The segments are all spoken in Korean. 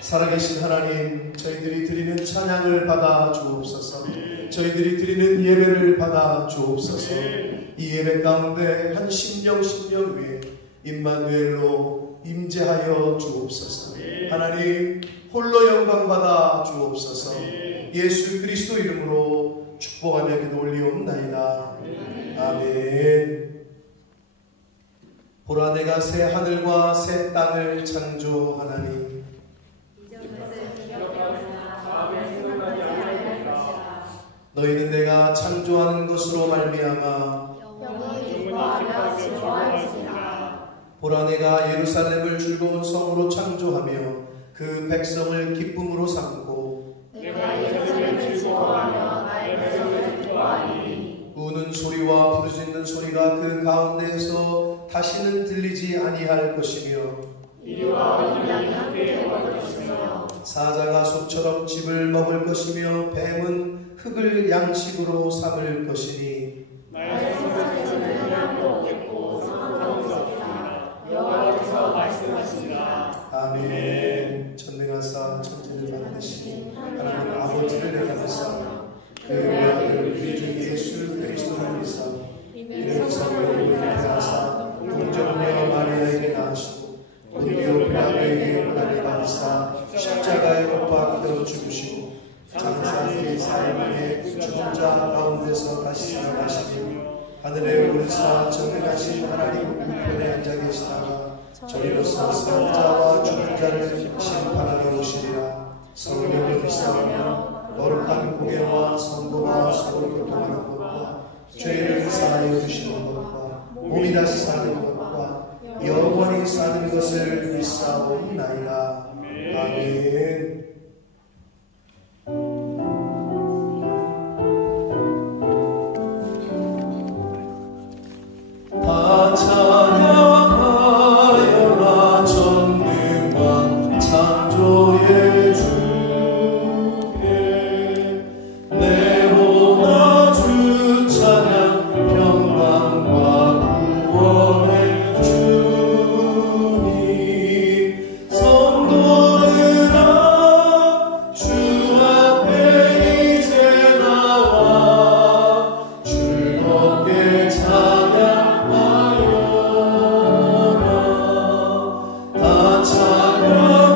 살아계신 하나님, 저희들이 드리는 찬양을 받아 주옵소서. 저희들이 드리는 예배를 받아 주옵소서. 이 예배 가운데 한 심령 위에 임마누엘로 임재하여 주옵소서. 하나님 홀로 영광 받아 주옵소서. 예수 그리스도 이름으로 축복하며 기도 올리옵나이다. 아멘. 보라, 내가 새 하늘과 새 땅을 창조하나니 너희는 내가 창조하는 것으로 말미암아 보라, 내가 예루살렘을 즐거운 성으로 창조하며 그 백성을 기쁨으로 삼고 내가 예루살렘을 즐거워하며 나의 백성을 기뻐하리니 우는 소리와 부르짖는 소리가 그 가운데에서 다시는 들리지 아니할 것이며 이리와 어린양이 함께 먹을 것이며 사자가 소처럼 짚을 먹을 것이며 뱀은 흙을 양식으로 삼을 것이니 나의 생각에서는 해함도 없겠고 상함도 없으리라. 여호와께서 말씀하시니라. 아멘. 전능하사 천지를 만드신 하나님 아버지를 내가 믿사오나 그의 아들 우리 주 예수 그리스도를 믿사오나 이는 성령으로 인하사 동정녀 마리아에게 낳으시고 본디오 빌라도에게 고난을 받으사 십자가에 못 박혀 죽으시고 장사기 4일 만에 죽은 자 가운데서 다시 살아나시며 하늘에 오르사 전능하신 하나님 우편에 앉아 계시다가 저리로서 산 자와 죽은 자를 심판하러 오시리라. 성령을 믿사오며 거룩한 공예와 선고와 서로 교통하는 것과 죄를 사하여 주시는 것과 몸이 다시 사는 것과 영원히 사는 것을 믿사옵나이다. 아멘. 찬양하여라 전능한 창조의 주께 내모나 주 찬양 평강과 구원의 주님 성도들아 주 앞에 이제 나와 즐겁게 찬양 다 찬양하여라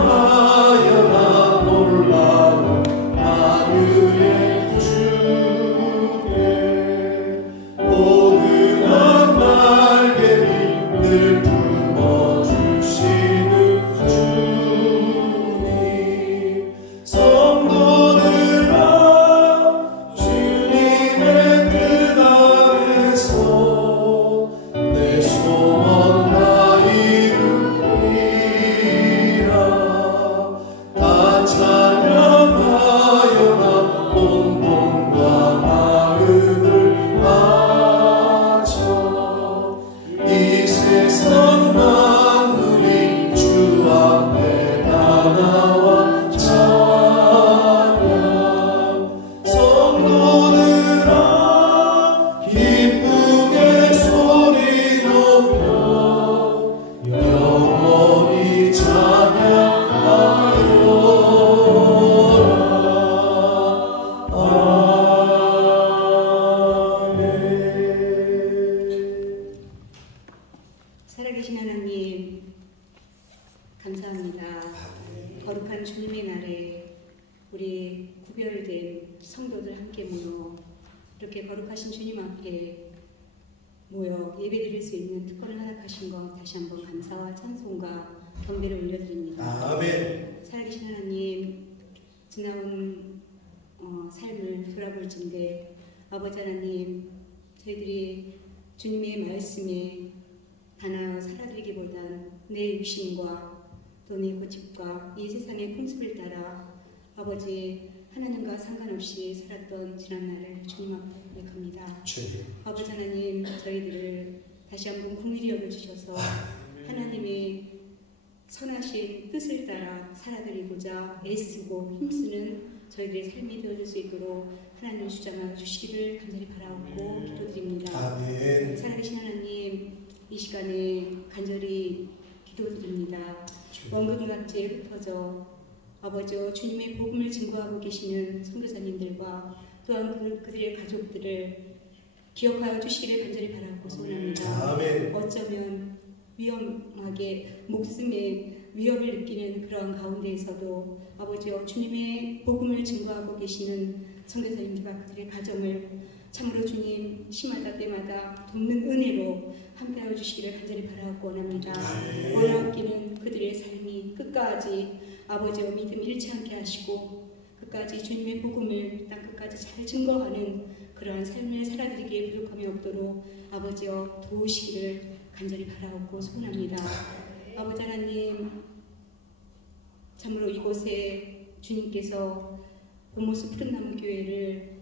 거룩한 주님의 날에 우리 구별된 성도들 함께 모여 이렇게 거룩하신 주님 앞에 모여 예배드릴 수 있는 특권을 허락하신 것 다시 한번 감사와 찬송과 경배를 올려드립니다. 아멘. 살아계신 하나님, 지나온 삶을 돌아볼 텐데 아버지 하나님, 저희들이 주님의 말씀에 단하여 살아들기보단 내 육신과 또 내 고집과 이 세상의 풍습을 따라 아버지 하나님과 상관없이 살았던 지난 날을 주님 앞에 갑니다. 아버지 하나님, 저희들을 다시 한번 긍휼히 여겨주셔서 하나님의 선하신 뜻을 따라 살아드리고자 애쓰고 힘쓰는 저희들의 삶이 되어줄 수 있도록 하나님 주장하여 주시기를 간절히 바라옵고 기도드립니다. 아멘. 살아계신 하나님, 이 시간에 간절히 기도드립니다. 원금 각지에 흩어져 아버지와 주님의 복음을 증거하고 계시는 선교사님들과 또한 그들의 가족들을 기억하여 주시기를 간절히 바라고 소원합니다. 아멘. 어쩌면 위험하게 목숨의 위협을 느끼는 그러한 가운데에서도 아버지와 주님의 복음을 증거하고 계시는 선교사님들과 그들의 가정을 참으로 주님 시마다 때마다 돕는 은혜로 함께하여 주시기를 간절히 바라고 원합니다. 원하옵기는 그들의 삶이 끝까지 아버지와 믿음 잃지 않게 하시고 끝까지 주님의 복음을 땅 끝까지 잘 증거하는 그러한 삶을 살아드리기에 부족함이 없도록 아버지와 도우시기를 간절히 바라옵고 소원합니다. 아버지 하나님, 참으로 이곳에 주님께서 본모습 푸른나무 교회를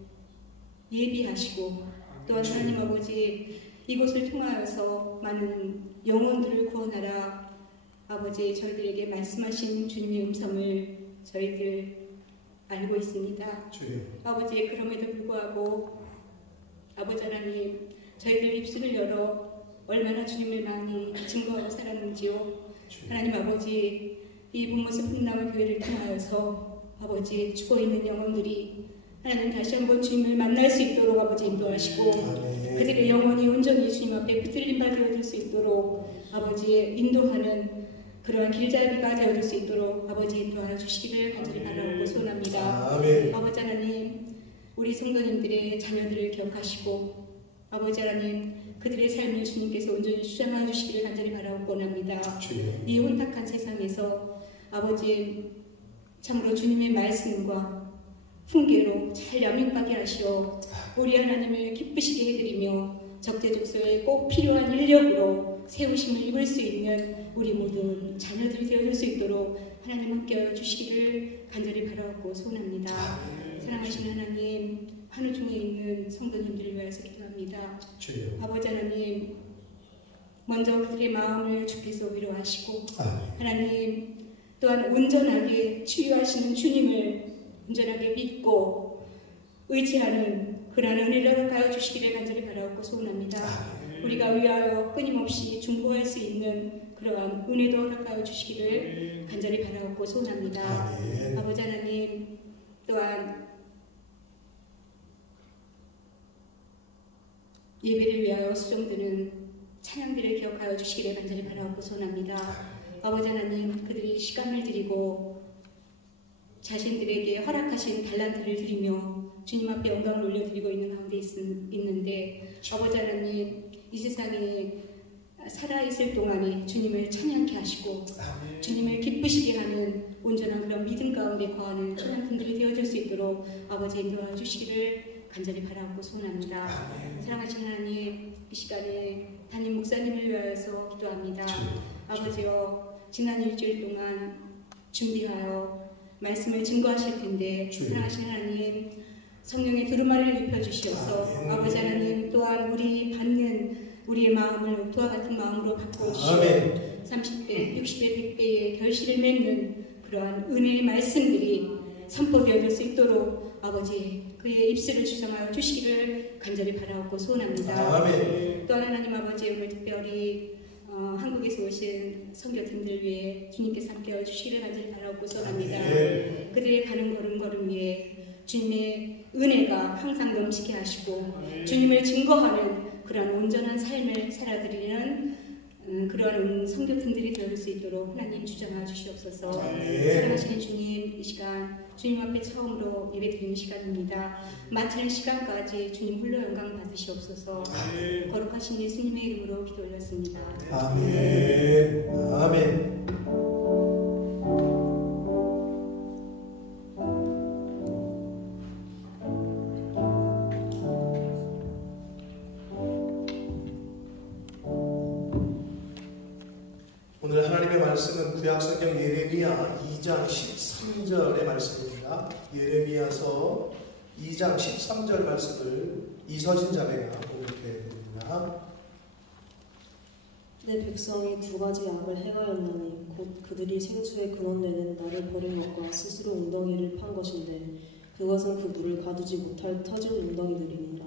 예비하시고 또한 하나님 아버지 이곳을 통하여서 많은 영혼들을 구원하라 아버지 저희들에게 말씀하신 주님의 음성을 저희들 알고 있습니다. 아버지, 그럼에도 불구하고 아버지 하나님, 저희들 입술을 열어 얼마나 주님을 많이 증거하고 살았는지요. 하나님 아버지, 이 본모습 푸른나무 교회를 통하여서 아버지 죽어있는 영혼들이 하나님 다시 한번 주님을 만날 수 있도록 아버지 인도하시고 그들의 영혼이 온전히 주님 앞에 붙들림 바 되어줄 수 있도록 아버지 인도하는 그러한 길잡이가 되어줄 수 있도록 아버지 인도하여 주시기를 간절히 바라고 소원합니다. 아버지 하나님, 우리 성도님들의 자녀들을 기억하시고 아버지 하나님, 그들의 삶을 주님께서 온전히 주장하여 주시기를 간절히 바라고 원합니다. 이 혼탁한 세상에서 아버지 참으로 주님의 말씀과 훈계로 잘 양육하게 하시어 우리 하나님을 기쁘시게 해드리며 적재적소에 꼭 필요한 인력으로 세우심을 입을 수 있는 우리 모든 자녀들이 되어줄 수 있도록 하나님 함께하여 주시기를 간절히 바라고 소원합니다. 사랑하시는 하나님, 환우 중에 있는 성도님들을 위하여서 기도합니다. 아버지 하나님, 먼저 그들의 마음을 주께서 위로하시고 하나님 또한 온전하게 치유하시는 주님을 온전하게 믿고 의지하는 그러한 은혜를 허락하여 주시기를 간절히 바라옵고 소원합니다. 우리가 위하여 끊임없이 중보할 수 있는 그러한 은혜도 허락하여 주시기를 간절히 바라옵고 소원합니다. 아버지 하나님, 또한 예배를 위하여 수정되는 찬양들을 기억하여 주시기를 간절히 바라옵고 소원합니다. 아버지 하나님, 그들이 시간을 드리고 자신들에게 허락하신 달란트를 드리며 주님 앞에 영광을 올려드리고 있는 가운데 있는데 아버지 하나님, 이 세상에 살아있을 동안에 주님을 찬양케 하시고 주님을 기쁘시게 하는 온전한 그런 믿음 가운데 거하는 찬양꾼들이 되어줄 수 있도록 아버지 인도하여 주시기를 간절히 바라고 소원합니다. 사랑하시는 하나님, 이 시간에 담임 목사님을 위하여서 기도합니다. 아버지여, 지난 일주일 동안 준비하여 말씀을 증거하실 텐데 사랑하시는 하나님, 성령의 두루마리를 입혀주시어서 아버지 하나님 또한 우리 받는 우리의 마음을 도와 같은 마음으로 바꿔주시고 30배, 60배, 100배의 결실을 맺는 그러한 은혜의 말씀들이 선포되어질 수 있도록 아버지 그의 입술을 주장하여 주시기를 간절히 바라옵고 소원합니다. 또한 하나님 아버지, 오늘 특별히 한국에서 오신 선교팀들 위해 주님께서 함께하여 주시기를 간절히 바라옵고 소원합니다. 그들의 가는 걸음걸음 위에 주님의 은혜가 항상 넘치게 하시고 주님을 증거하는 그러한 온전한 삶을 살아드리는 그러한 성교팀들이 되어줄 수 있도록 하나님 주장하 주시옵소서. 아멘. 사랑하시는 주님, 이 시간 주님 앞에 처음으로 예배드리는 시간입니다. 마치는 시간까지 주님 홀로 영광 받으시옵소서. 거룩하신 예수님의 이름으로 기도 올렸습니다. 아멘. 아멘. 오늘 하나님의 말씀은 구약성경 예레미야 2장 13절의 말씀입니다. 예레미야서 2장 13절 말씀을 이서진 자매가 공독해 드립니다. 내 백성이 두 가지 악을 행하였나니 곧 그들이 생수의 근원되는 나를 버린 것과 스스로 웅덩이를 판 것인데 그것은 그 물을 가두지 못할 터진 웅덩이들이니라.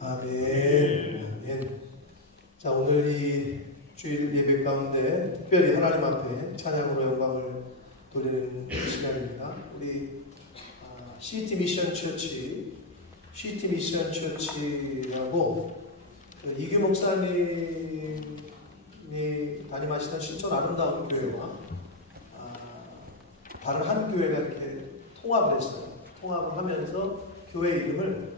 아멘. 아멘. 자, 오늘 이 주일 예배 가운데 특별히 하나님 앞에 찬양으로 영광을 돌리는 시간입니다. 우리 시티 미션 처치라고 이규 목사님이 담임하시던 신천 아름다운 교회와 다른 한 교회가 이렇게 통합을 했어요. 통합을 하면서 교회 이름을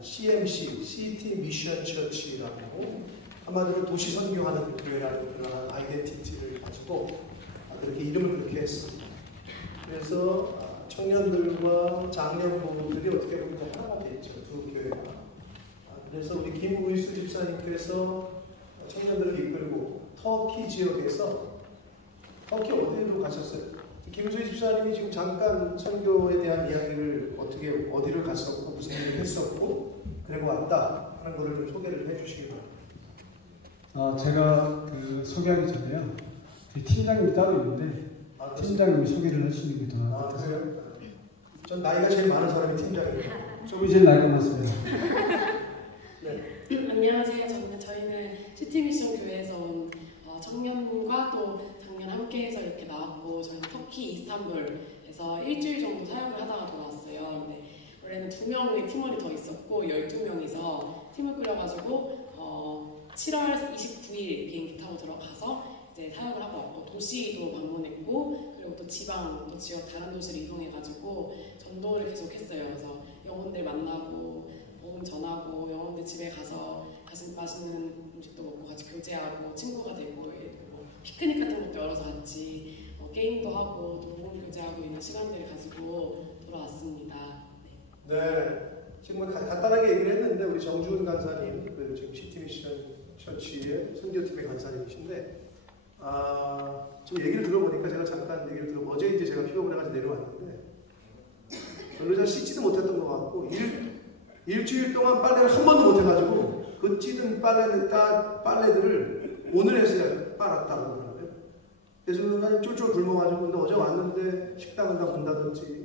CMC, 시티 미션 처치라고 한마디로 도시 선교하는 교회라는 그런 아이덴티티를 가지고 그렇게 이름을 그렇게 했습니다. 그래서 청년들과 장년부들이 어떻게 보면 하나가 됐죠. 두 교회가. 그래서 우리 김우일수 집사님께서 청년들을 이끌고 터키 지역에서 터키 어디로 가셨어요? 김우일수 집사님이 지금 잠깐 선교에 대한 이야기를 어디를 갔었고 무슨 일을 했었고 그리고 왔다 하는 것을 좀 소개를 해주시기 바랍니다. 제가 소개하기 전에요. 팀장님이 따로 있는데 팀장님이 소개를 해주시는 게 더. 그래요? 전 나이가 제일 많은 사람이 팀장이에요. 좀 제일 나이가 많습니다. 네. 안녕하세요. 저희는 시티미션 교회에서 온 청년과 또 작년 함께해서 이렇게 나왔고 저희는 터키 이스탄불에서 일주일 정도 사역을 하다가 돌아왔어요. 근데 원래는 2명의 팀원이 더 있었고 12명이서 팀을 꾸려가지고 7월 29일 비행기 타고 들어가서 이제 사역을 하고 왔고 도시도 방문했고 그리고 또 지방, 또 지역 다른 도시를 이동해가지고 전도를 계속했어요. 그래서 영혼들 만나고 복음 전하고 영혼들 집에 가서 맛있는 음식도 먹고 같이 교제하고 친구가 되고 뭐 피크닉 같은 것도 열어서 같이 게임도 하고 또 복음 교제하고 있는 시간들을 가지고 돌아왔습니다. 네. 지금 간단하게 얘기를 했는데 우리 정주은 간사님 지금 시티미션 처치의 선교팀의 간사님이신데 지금 얘기를 들어보니까 제가 잠깐 얘기를 들어보고 어제 이제 제가 픽업을 해가지고 내려왔는데 별로 잘 씻지도 못했던 것 같고 일주일 동안 빨래를 한 번도 못해가지고 그 찌든 빨래들을 오늘 해서야 빨았다고 그러더라고요. 그래서 그냥 쫄쫄 굶어가지고 근데 어제 왔는데 식당은 다 문 닫았지.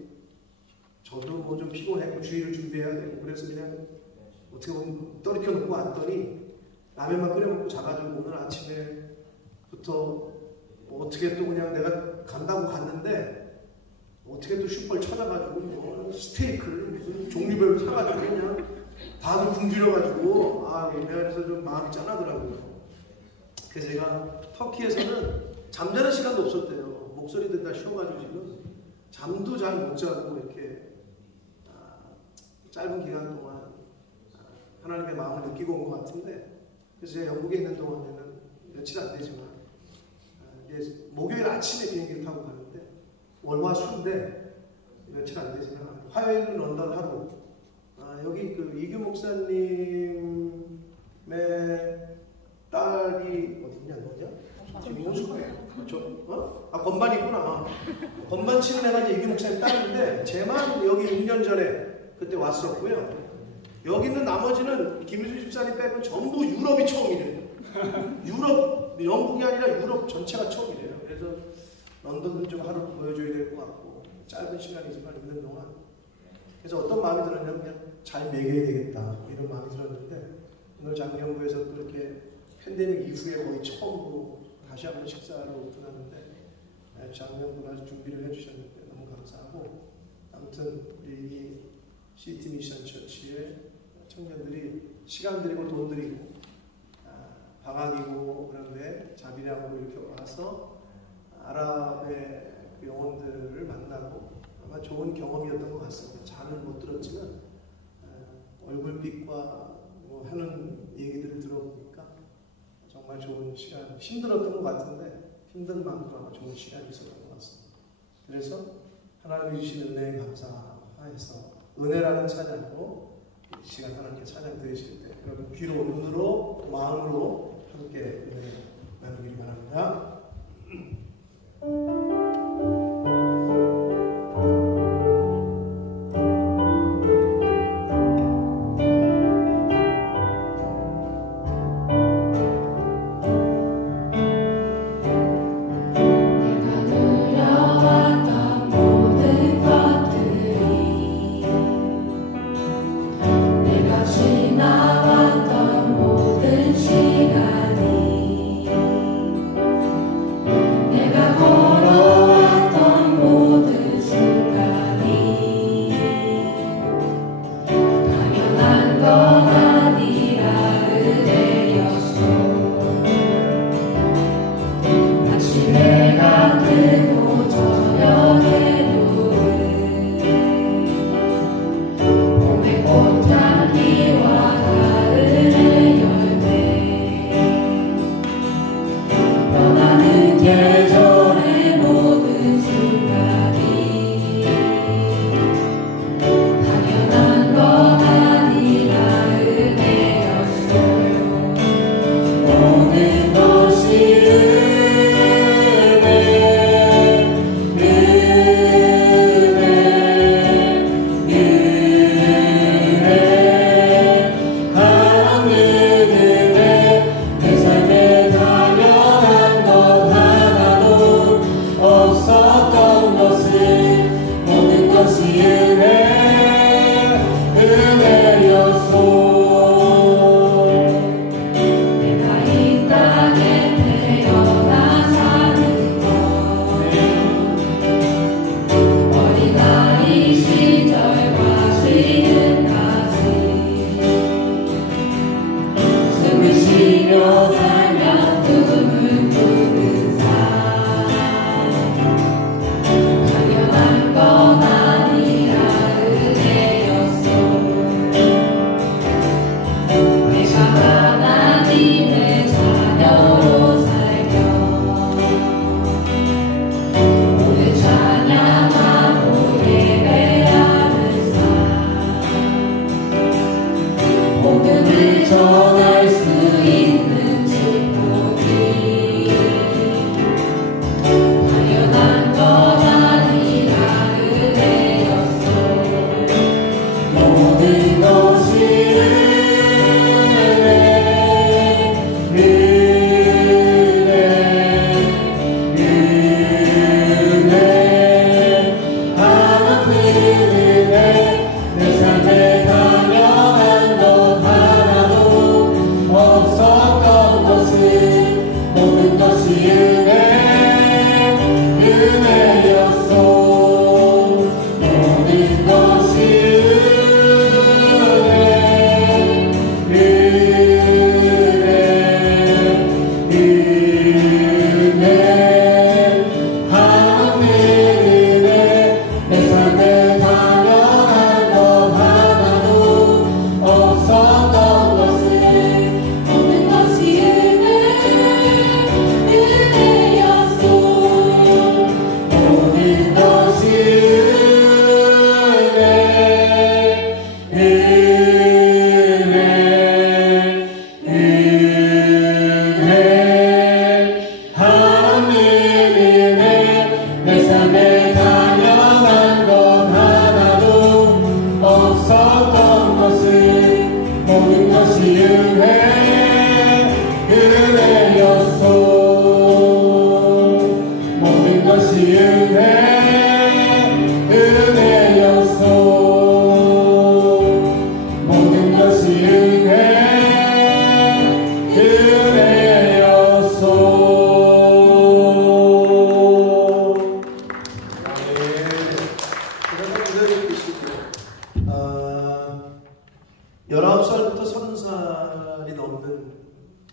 저도 뭐 좀 피곤했고 주의를 준비해야 되고 그래서 그냥 어떻게 보면 떨이켜 놓고 왔더니 라면만 끓여 먹고 자가지고 오늘 아침에부터 어떻게 또 그냥 내가 간다고 갔는데 어떻게 또 슈퍼를 찾아가지고 뭐 스테이크를 무슨 종류별로 사가지고 그냥 다들 굶주려가지고 내가 그래서 좀 마음이 짠하더라고요. 그래서 제가 터키에서는 잠자는 시간도 없었대요. 목소리들 다 쉬어가지고 지금 잠도 잘 못 자고 이렇게 짧은 기간 동안 하나님의 마음을 느끼고 온 것 같은데 그래서 제가 영국에 있는 동안에는 며칠 안 되지만 목요일 아침에 비행기를 타고 가는데 월화수인데 며칠 안 되지만 화요일은 런던 하루 여기 이규 목사님의 딸이 어디냐 너냐? 지금 호수가요. 그렇죠? 건반 있구나. 건반 치는 애가 이제 이규 목사님 딸인데 쟤만 여기 6년 전에 그때 왔었고요. 여기 있는 나머지는 김유수 집사님 빼고 전부 유럽이 처음이래요. 유럽, 영국이 아니라 유럽 전체가 처음이래요. 그래서 런던은 좀 하루 보여줘야 될 것 같고 짧은 시간이지만 있는 동안 그래서 어떤 마음이 들었냐면 그냥 잘 먹여야 되겠다 이런 마음이 들었는데 오늘 장경부에서 또 이렇게 팬데믹 이후에 거의 처음으로 다시 한번 식사를 오픈하는데 장경부가 아주 준비를 해주셨는데 너무 감사하고 아무튼 우리 시티 미션 처치의 청년들이 시간 들이고 돈 들이고 방학이고 그런데 자비라고 이렇게 와서 아랍의 그 영혼들을 만나고 아마 좋은 경험이었던 것 같습니다. 잘은 못 들었지만 얼굴빛과 뭐 하는 얘기들을 들어보니까 정말 좋은 시간, 힘들었던 것 같은데 힘든 만큼 아마 좋은 시간이 있었던 것 같습니다. 그래서 하나님이 주신 은혜에 감사해서 은혜라는 찬양으로 이 시간 하나님께 찬양 드리실 때 여러분 귀로, 눈으로, 마음으로 함께 은혜 나누길 바랍니다. 지나왔던 모든 시간이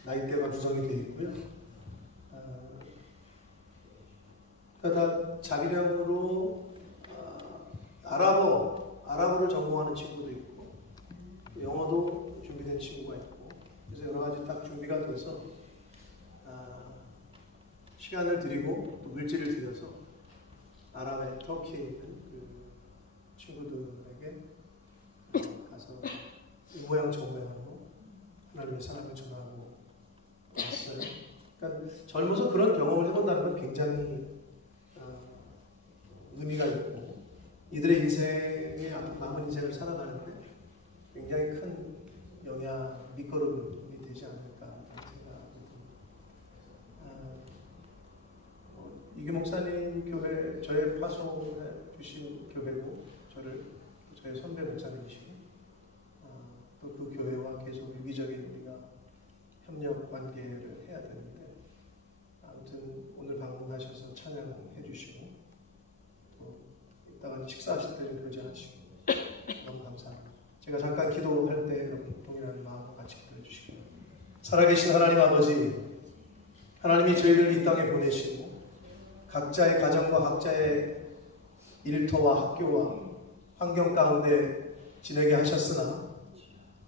나이대가 구성이 되어 있고요. 그러니까 다 자기력으로 아랍어를 전공하는 친구도 있고 영어도 준비된 친구가 있고 그래서 여러 가지 딱 준비가 돼서 시간을 들이고 또 물질을 들여서 아랍의 터키에 있는 그 친구들에게 가서 이 모양 저 모양으로 하나님의 사랑을 전하고 왔어요. 그러니까 젊어서 그런 경험을 해본다는 건 굉장히 의미가 있고 이들의 인생에 남은 인생을 살아가는데 굉장히 큰 영향, 밑거름이 되지 않을까 생각합니다. 이규 목사님 교회 저의 파송해 주신 교회고 저의 선배 목사님이시고 또 그 교회와 계속 유기적인 우리가 협력 관계를 해야 되는데 아무튼 오늘 방문하셔서 찬양해 주시고 또 이따가 식사하실 때는 그러지 않으시고 너무 감사합니다. 제가 잠깐 기도할 때 동일한 마음과 같이 기도해 주시기 바랍니다. 살아계신 하나님 아버지, 하나님이 저희를 이 땅에 보내시고 각자의 가정과 각자의 일터와 학교와 환경 가운데 지내게 하셨으나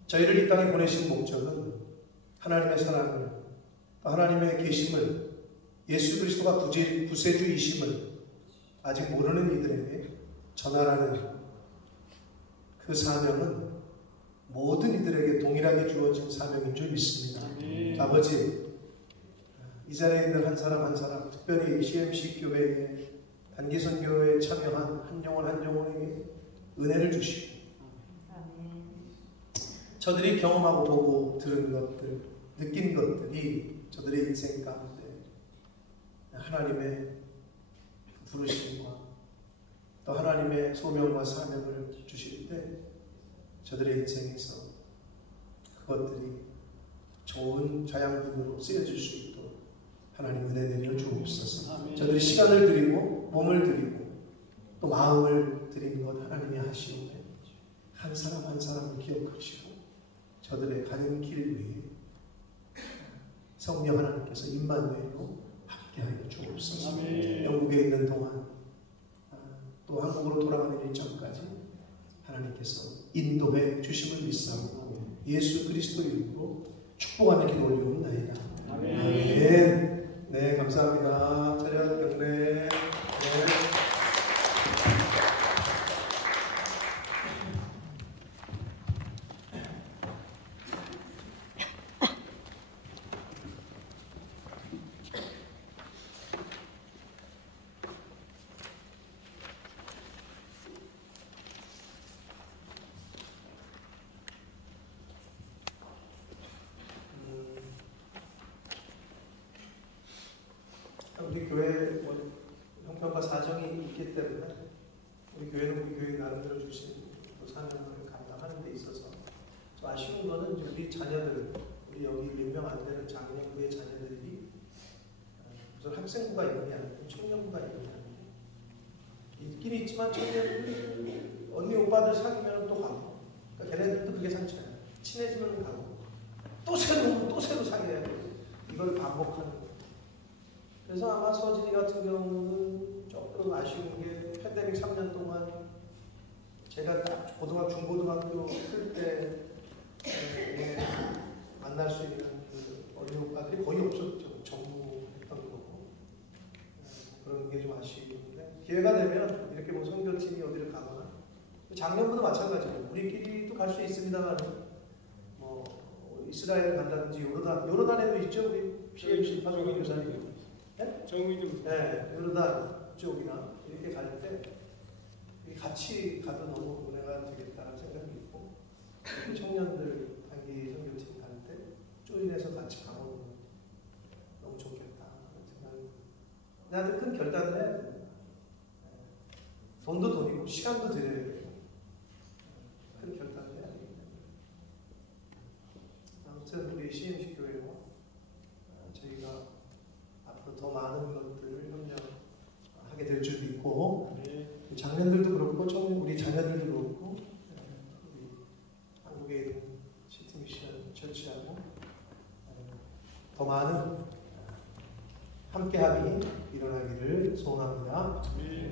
저희를 이 땅에 보내신 목적은 하나님의 사랑을, 하나님의 계심을, 예수 그리스도가 구세주이심을 아직 모르는 이들에게 전하라는 그 사명은 모든 이들에게 동일하게 주어진 사명인 줄 믿습니다. 아버지, 이 자리에 있는 한 사람 한 사람, 특별히 CMC 교회에 단기선교에 참여한 한 영혼 한 영혼에게 은혜를 주시고 저들이 경험하고 보고 들은 것들, 느낀 것들이 저들의 인생 가운데 하나님의 부르심과 또 하나님의 소명과 사명을 주실 때 저들의 인생에서 그것들이 좋은 자양분으로 쓰여질 수 있도록 하나님 은혜 내려 주옵소서. 저들이 시간을 드리고 몸을 드리고 또 마음을 드리는 것 하나님이 하시는데 한 사람 한 사람을 기억하시고 저들의 가는 길 위에 성령 하나님께서 임마누엘로 함께하여 주옵소서. 영국에 있는 동안 또 한국으로 돌아가는 일정까지 하나님께서 인도해 주심을 믿사오고 예수 그리스도 이름으로 축복하며 기도 올리옵나이다. 아멘. 네, 감사합니다. 차렷 경례. 네. 우리 교회 형편과 사정이 있기 때문에 우리 교회는 우리 교회 나름대로 주신 사명을 감당하는 데 있어서 좀 아쉬운 거는 우리 자녀들, 우리 여기 몇 명 안 되는 장년부의 자녀들이 무슨 학생부가 있느냐, 청년부가 있느냐 있긴 있지만 청년들 언니 오빠들 사귀면 또 가고 그러니까 걔네들도 그게 상처야. 친해지면 가고 또 새로 사귀어야 돼. 이걸 반복하는 거예요. 그래서 아마 서진이 같은 경우는 조금 아쉬운 게 팬데믹 3년 동안 제가 딱 중고등학교 클 때 만날 수 있는 그 어린 오빠들이 거의 없었죠. 전무했던 거고 그런 게 좀 아쉬운데 기회가 되면 이렇게 뭐 선교팀이 어디를 가거나 작년부터 마찬가지로 우리끼리도 갈 수 있습니다만 뭐 이스라엘 간다든지 요르단에도 있죠. 우리 PMC 파송교 교사님. 네? 정민님. 네, 요르단 쪽이나 이렇게 갈 때 같이 가도 너무 은혜가 되겠다는 생각이 있고 청년들 단기 선교팀 갈 때 조인해서 같이 가면 너무 좋겠다 생각이. 나한테 큰 결단을 해야 됩니다. 돈도 돈이고 시간도 들여야 되고 큰 결단을 해야 되기 때문에 아무튼 우리 CMC 교회와 저희가 앞으로 더 많은 것들을 협력하게 될 줄 믿고 장년들도 그렇고 우리 자녀들도 그렇고 우리 한국에 있는 시티미션 철치하고 더 많은 함께함이 일어나기를 소원합니다.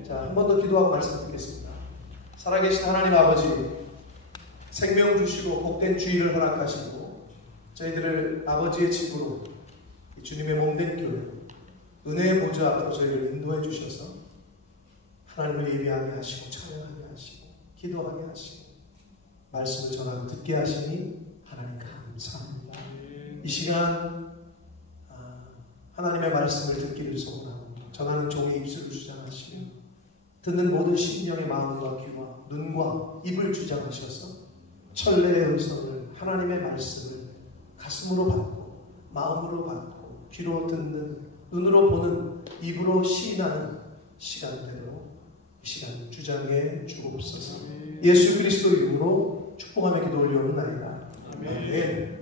자, 한 번 더 기도하고 말씀 듣겠습니다. 살아계신 하나님 아버지, 생명 주시고 복된 주의를 허락하시고 저희들을 아버지의 집으로 주님의 몸된 교회 은혜의 보좌 앞으로 저희를 인도해 주셔서 하나님을 예배하게 하시고 찬양하게 하시고 기도하게 하시고 말씀을 전하고 듣게 하시니 하나님 감사합니다. 이 시간 하나님의 말씀을 듣기를 소원하고 전하는 종의 입술을 주장하시며 듣는 모든 심령의 마음과 귀와 눈과 입을 주장하셔서 천례의 음성을 하나님의 말씀을 가슴으로 받고 마음으로 받고 귀로 듣는 눈으로 보는 입으로 시인하는 시간대로 이 시간 주장해 주옵소서. 예수 그리스도 이름으로 축복하며 기도 올려옵나이다. 아멘.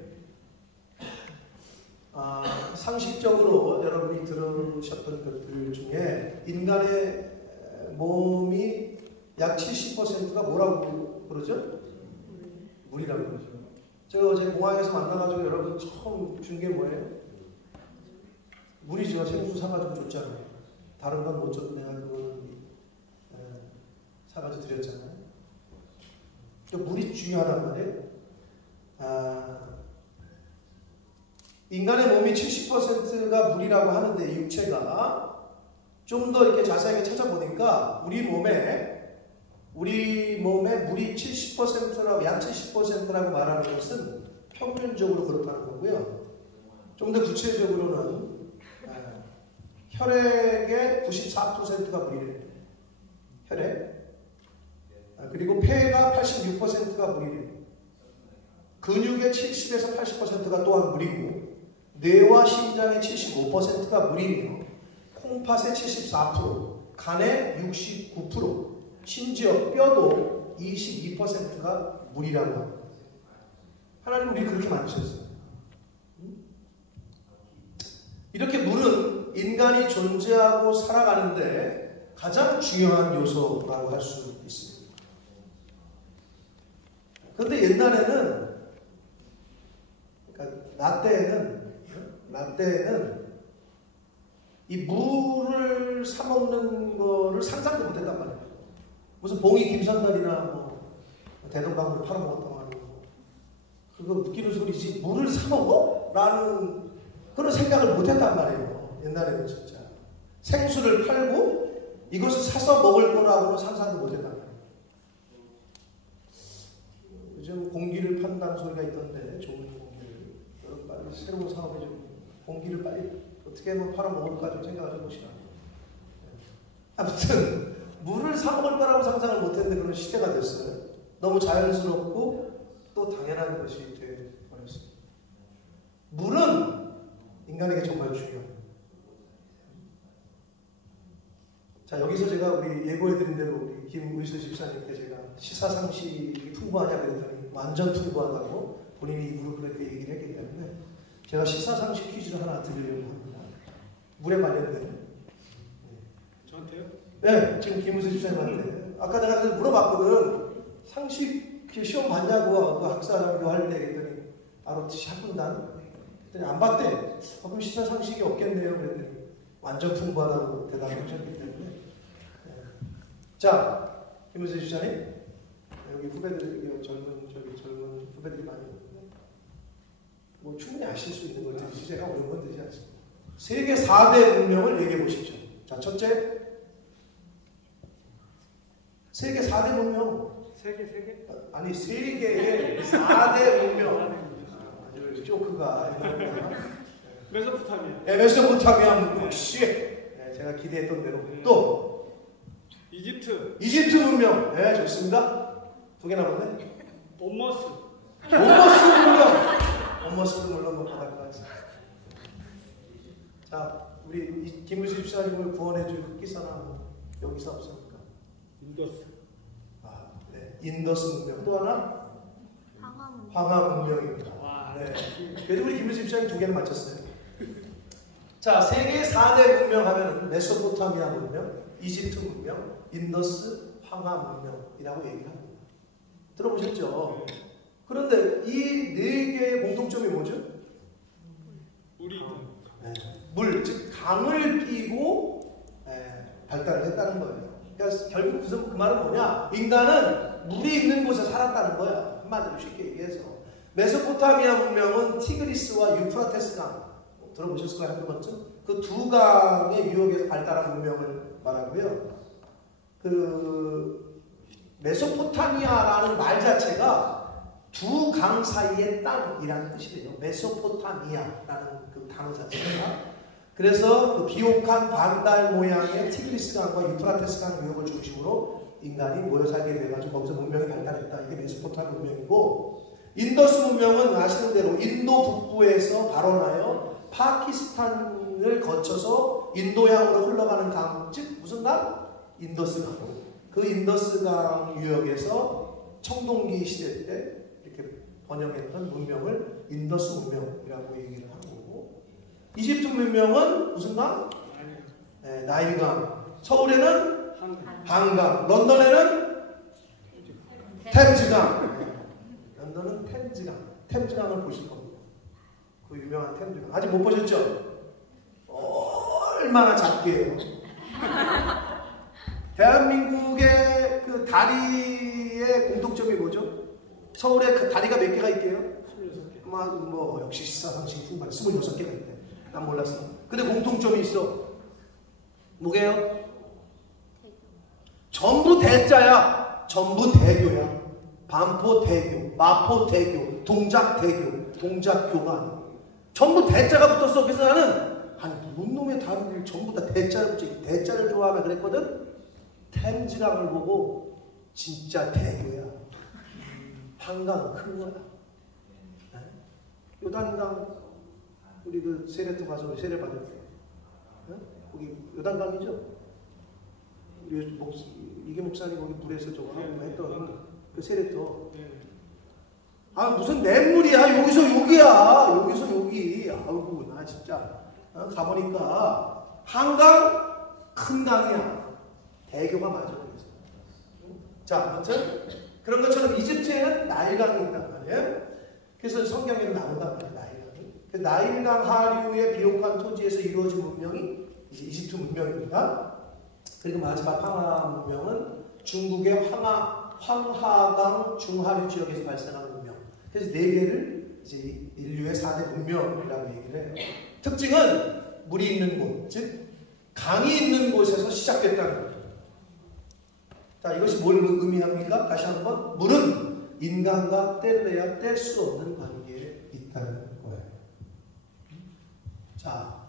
상식적으로 여러분이 들으셨던 것들 중에 인간의 몸이 약 70%가 뭐라고 그러죠? 물이라고 그러죠. 제가 어제 공항에서 만나가지고 여러분 처음 준 게 뭐예요? 물이죠. 생수 사가지고 줬잖아요. 다른 건 못 줘도 내가 그거는 사가지고 드렸잖아요. 그러니까 물이 중요하단 말이에요. 인간의 몸이 70%가 물이라고 하는데 이 육체가 좀 더 이렇게 자세하게 찾아보니까 우리 몸에 물이 70%라고 약 70%라고 말하는 것은 평균적으로 그렇다는 거고요. 좀 더 구체적으로는 혈액의 94%가 물이래요. 혈액. 그리고 폐가 86%가 물이래요. 근육의 70에서 80%가 또한 물이고 뇌와 심장의 75%가 물이며 콩팥의 74%, 간의 69%, 심지어 뼈도 22%가 물이라고 합니다. 하나님 우리 그렇게 만드셨어요. 이렇게 물은 인간이 존재하고 살아가는데 가장 중요한 요소라고 할 수 있습니다. 그런데 옛날에는, 그러니까 나 때에는 이 물을 사 먹는 거를 상상도 못했단 말이에요. 무슨 봉이 김산달이나 뭐 대동강을 팔아먹었다고 하는 거, 그거 웃기는 소리지 물을 사 먹어? 라는 그런 생각을 못했단 말이에요. 옛날에는 진짜 생수를 팔고 이것을 사서 먹을 거라고는 상상도 못했단 말이에요. 요즘 공기를 판다는 소리가 있던데 좋은 공기를 빨리 새로운 사업에 좀 공기를 빨리 어떻게 하면 팔아먹을까 좀 생각을 해보시라. 아무튼 물을 사 먹을 거라고 상상을 못했는데 그런 시대가 됐어요. 너무 자연스럽고 또 당연한 것이 되어버렸습니다. 물은 인간에게 정말 중요합니다. 자, 여기서 제가 우리 예고해드린 대로 우리 김의수 집사님께 제가 시사상식이 풍부하냐 그랬더니 완전 풍부하다고 본인이 입으로 그렇게 얘기를 했기 때문에 제가 시사상식 퀴즈를 하나 드리려고 합니다. 물에 관련된. 저한테요? 네, 지금 김의수 집사님한테. 아까 내가 그래서 물어봤거든. 상식 시험 봤냐고 그 학사장교 할 때 그랬더니 ROTC 학군단. 그랬더니 안 봤대. 그럼 시사상식이 없겠네요. 그랬더니 완전 풍부하다고 대답하셨기 때문에. 네. 자, 김의수 집사님. 여기 후배들, 젊은 후배들이 많이 있는데 뭐 충분히 아실 수 있는 것들이 제가 어려운 건 되지 않습니다. 세계 4대 문명을 얘기해 보십시오. 자, 첫째, 세계 4대 문명. 세계? 아니, 세계의 4대 문명. 아주 조크가. 메소포타미아. 네, 메소포타미아 문명. 역시. 네, 제가 기대했던 대로. 또 이집트 문명. 네, 좋습니다. 두 개 남았네. 온머스 문명. 온머스도 물론 뭐 바닷가 있습니다. 자, 우리 김의수 집사님을 구원해줄 흑기사나 뭐 여기서 없습니까? 인더스. 네, 인더스 문명. 또 하나? 황하 문명입니다. 네. 그래도 우리 김의수 집사님 두 개는 맞췄어요. 자, 세계 4대 문명 하면은 메소포타미아 문명, 이집트 문명, 인더스, 황하 문명이라고 얘기를 합니다. 들어보셨죠? 그런데 이 네 개의 공통점이 뭐죠? 물이 물, 즉 강을 끼고 발달을 했다는 거예요. 그러니까 결국 그 말은 뭐냐? 인간은 물이 있는 곳에 살았다는 거야. 한마디로 쉽게 얘기해서. 메소포타미아 문명은 티그리스와 유프라테스 강, 들어보셨을 거예요, 한두 번쯤? 그 두 강의 유역에서 발달한 문명을 말하고요. 그 메소포타미아라는 말 자체가 두 강 사이의 땅이라는 뜻이에요. 메소포타미아라는 그 단어 자체가. 그래서 그 비옥한 반달 모양의 티그리스 강과 유프라테스 강 유역을 중심으로 인간이 모여 살게 돼가지고 거기서 문명이 발달했다. 이게 메소포타미아 문명이고, 인더스 문명은 아시는 대로 인도 북부에서 발원하여 파키스탄을 거쳐서 인도양으로 흘러가는 강, 즉 무슨 강? 인더스 강. 그 인더스 강 유역에서 청동기 시대 때 이렇게 번영했던 문명을 인더스 문명이라고 얘기를 하는 거고, 이집트 문명은 무슨 강? 나일강. 서울에는 한강. 런던에는 템즈강. 런던은 템즈강. 템즈강을 보실 겁니다. 그 유명한 템즈강. 아직 못 보셨죠? 얼마나 작게요. 대한민국의 그 다리의 공통점이 뭐죠? 서울에 그 다리가 몇 개가 있대요? 26개. 뭐 역시 시사상식 풍부한 26개가 있대. 난 몰랐어. 근데 공통점이 있어. 뭐게요? 전부 대자야. 전부 대교야. 반포대교, 마포대교, 동작대교, 동작교가 아니고 전부 대자가 붙었어. 그래서 나는 아니 뭔 놈의 다리를 전부 다 대자를 붙여. 대자를 좋아하면 그랬거든. 템즈강을 보고 진짜 대교야. 한강은 큰 거야. 요단강 우리 그 세례도 가서 세례 받았어요. 거기 요단강이죠. 우리 이게 목사님 거기 물에서 저거 하고 했던 그 세례도. 아 무슨 냇물이야. 여기서 여기야. 여기서 여기. 아이고 나 진짜 가보니까 한강 큰 강이야. 대교가 맞아. 그래서. 자 아무튼 그런 것처럼 이집트에는 나일강이 있단 말이에요. 그래서 성경에는 나온단 말이에요. 나일강이. 그 나일강 하류의 비옥한 토지에서 이루어진 문명이 이제 이집트 문명입니다. 그리고 마지막 황하 문명은 중국의 황하강 중하류 지역에서 발생한 문명. 그래서 네 개를 이제 인류의 4대 문명이라고 얘기를 해요. 특징은 물이 있는 곳, 즉 강이 있는 곳에서 시작됐다는 거예요. 자, 이것이 뭘 의미합니까? 다시 한번 물은 인간과 뗄래야 뗄 수 없는 관계에 있다는 거예요. 자,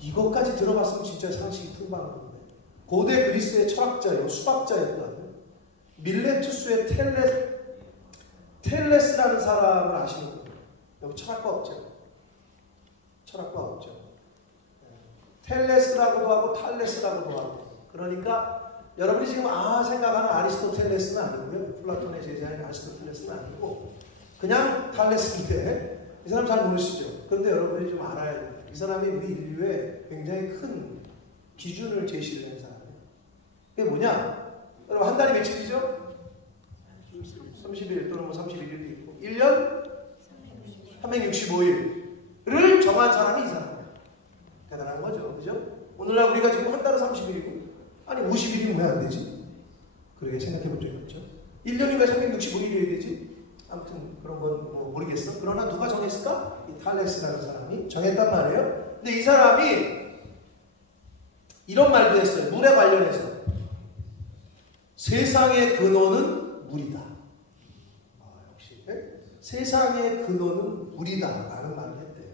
이것까지 들어봤으면 진짜 상식이 풍부한 건데. 고대 그리스의 철학자요, 수학자였던 밀레투스의 텔레스라는 사람을 아시는 거예요. 여기 철학과 없죠. 철학과 없죠. 텔레스라고도 하고 탈레스라고도 하고. 그러니까 여러분이 지금 생각하는 아리스토텔레스는 아니고요. 플라톤의 제자인 아리스토텔레스는 아니고 그냥 탈레스인데 이 사람 잘 모르시죠? 그런데 여러분이 좀 알아야 돼요. 이 사람이 우리 인류에 굉장히 큰 기준을 제시를 한 사람이에요. 그게 뭐냐? 여러분 한 달이 며칠이죠? 30일 또는 뭐 31일도 있고 1년 365일을 정한 사람이 이 사람이에요. 대단한 거죠. 그죠? 오늘날 우리가 지금 한 달은 30일이고 아니 50일이면 왜 안 되지? 그렇게 생각해 본 적이 없죠. 1년이 왜 365일이어야 되지? 아무튼 그런 건 뭐 모르겠어. 그러나 누가 정했을까? 이 탈레스라는 사람이 정했단 말이에요. 근데 이 사람이 이런 말도 했어요. 물에 관련해서. 세상의 근원은 물이다. 역시 세상의 근원은 물이다 라는 말을 했대요.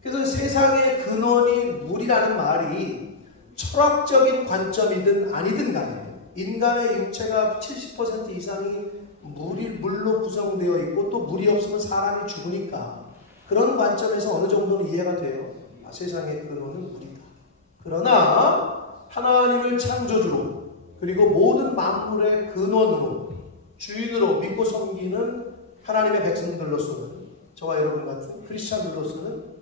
그래서 세상의 근원이 물이라는 말이 철학적인 관점이든 아니든 간에 인간의 육체가 70% 이상이 물로 구성되어 있고 또 물이 없으면 사람이 죽으니까 그런 관점에서 어느 정도는 이해가 돼요. 세상의 근원은 물이다. 그러나 하나님을 창조주로 그리고 모든 만물의 근원으로 주인으로 믿고 섬기는 하나님의 백성들로서는 저와 여러분 같은 크리스찬들로서는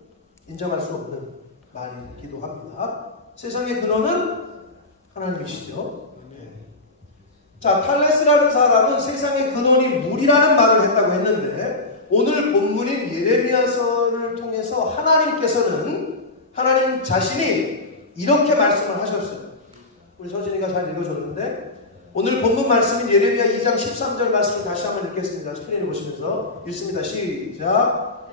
인정할 수 없는 말이기도 합니다. 세상의 근원은 하나님이시죠. 자, 탈레스라는 사람은 세상의 근원이 물이라는 말을 했다고 했는데 오늘 본문인 예레미야서를 통해서 하나님 자신이 이렇게 말씀을 하셨어요. 우리 서진이가 잘 읽어줬는데 오늘 본문 말씀인 예레미야 2장 13절 말씀을 다시 한번 읽겠습니다. 스크린을 보시면서 읽습니다. 시작.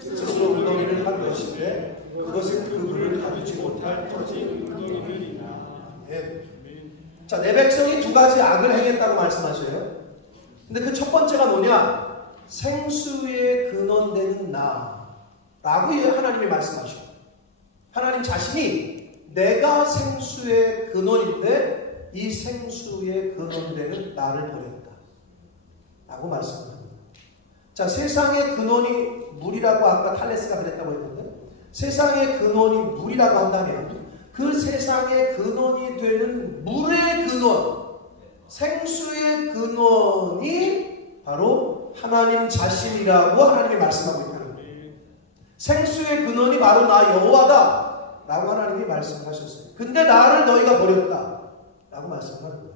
스스로 웅덩이를 한 것인데 그것은 그 물을 가두지 못할 터진 웅덩이들이라. 자, 내 백성이 두 가지 악을 행했다고 말씀하셔요. 근데 그 첫 번째가 뭐냐? 생수의 근원되는 나라고 하나님이 말씀하셔요. 하나님 자신이 내가 생수의 근원인데 이 생수의 근원되는 나를 버렸다 라고 말씀합니다. 자, 세상의 근원이 물이라고 아까 탈레스가 그랬다고 했는데 세상의 근원이 물이라고 한다면 그 세상의 근원이 되는 물의 근원, 생수의 근원이 바로 하나님 자신이라고 하나님이 말씀하고 있다는 거예요. 생수의 근원이 바로 나 여호와다 라고 하나님이 말씀하셨어요. 근데 나를 너희가 버렸다 라고 말씀하는 거예요.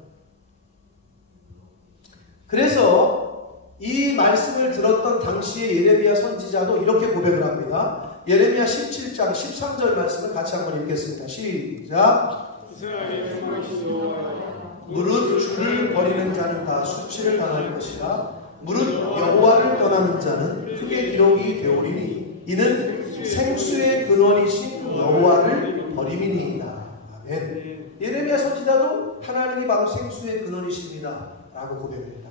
그래서 이 말씀을 들었던 당시의 예레미야 선지자도 이렇게 고백을 합니다. 예레미야 17장 13절 말씀을 같이 한번 읽겠습니다. 시작. 무릇 주를 버리는 자는 다 수치를 당할 것이라. 무릇 여호와를 떠나는 자는 크게 기록이 되오리니 이는 생수의 근원이신 여호와를 버림이니이다. 아멘. 예레미야 선지자도 하나님이 바로 생수의 근원이십니다 라고 고백합니다.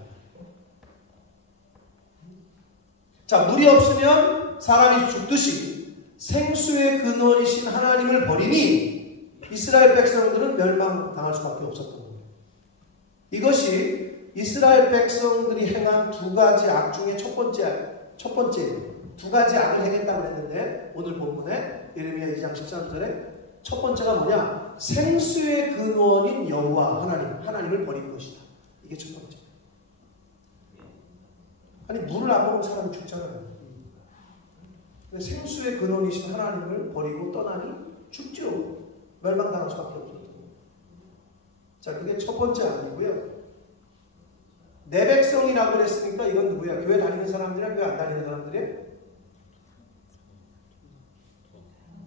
자, 물이 없으면 사람이 죽듯이 생수의 근원이신 하나님을 버리니 이스라엘 백성들은 멸망당할 수밖에 없었던 거예요. 이것이 이스라엘 백성들이 행한 두 가지 악 중에 첫 번째 두 가지 악을 행했다고 했는데 오늘 본문에 예레미야 2장 13절에 첫 번째가 뭐냐? 생수의 근원인 여호와 하나님을 버린 것이다. 이게 첫 번째. 아니 물을 안 먹으면 사람이 죽잖아요. 근데 생수의 근원이신 하나님을 버리고 떠나니 죽죠. 멸망당할 수밖에 없었던 거예요. 자, 그게 첫 번째 악이고요. 내 백성이라고 그랬으니까 이건 누구야? 교회 다니는 사람들이야? 교회 안 다니는 사람들이야?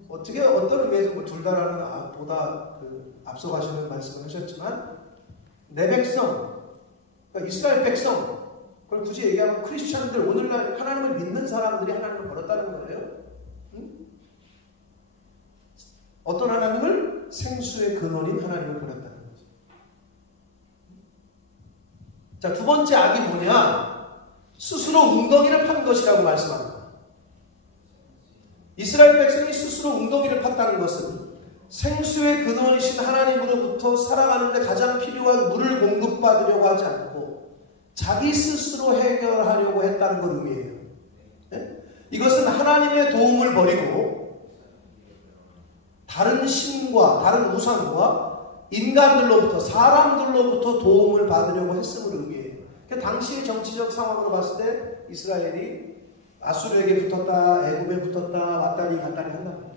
어떻게 어떤 의미에서 뭐 둘 다라는 보다 앞서가시는 말씀을 하셨지만 내 백성, 그러니까 이스라엘 백성, 그걸 굳이 얘기하면 크리스천들, 오늘날 하나님을 믿는 사람들이 하나님을 버렸다는 거예요. 응? 어떤 하나님을? 생수의 근원인 하나님을 버렸다는 거죠. 자, 두 번째 악이 뭐냐? 스스로 웅덩이를 판 것이라고 말씀합니다. 이스라엘 백성이 스스로 웅덩이를 팠다는 것은 생수의 근원이신 하나님으로부터 살아가는데 가장 필요한 물을 공급받으려고 하지 않고 자기 스스로 해결하려고 했다는 걸 의미해요. 네? 이것은 하나님의 도움을 버리고 다른 신과 다른 우상과 인간들로부터 사람들로부터 도움을 받으려고 했음을 의미해요. 그러니까 당시의 정치적 상황으로 봤을 때 이스라엘이 아수르에게 붙었다, 애굽에 붙었다, 왔다리 갔다리 한단 말이에요.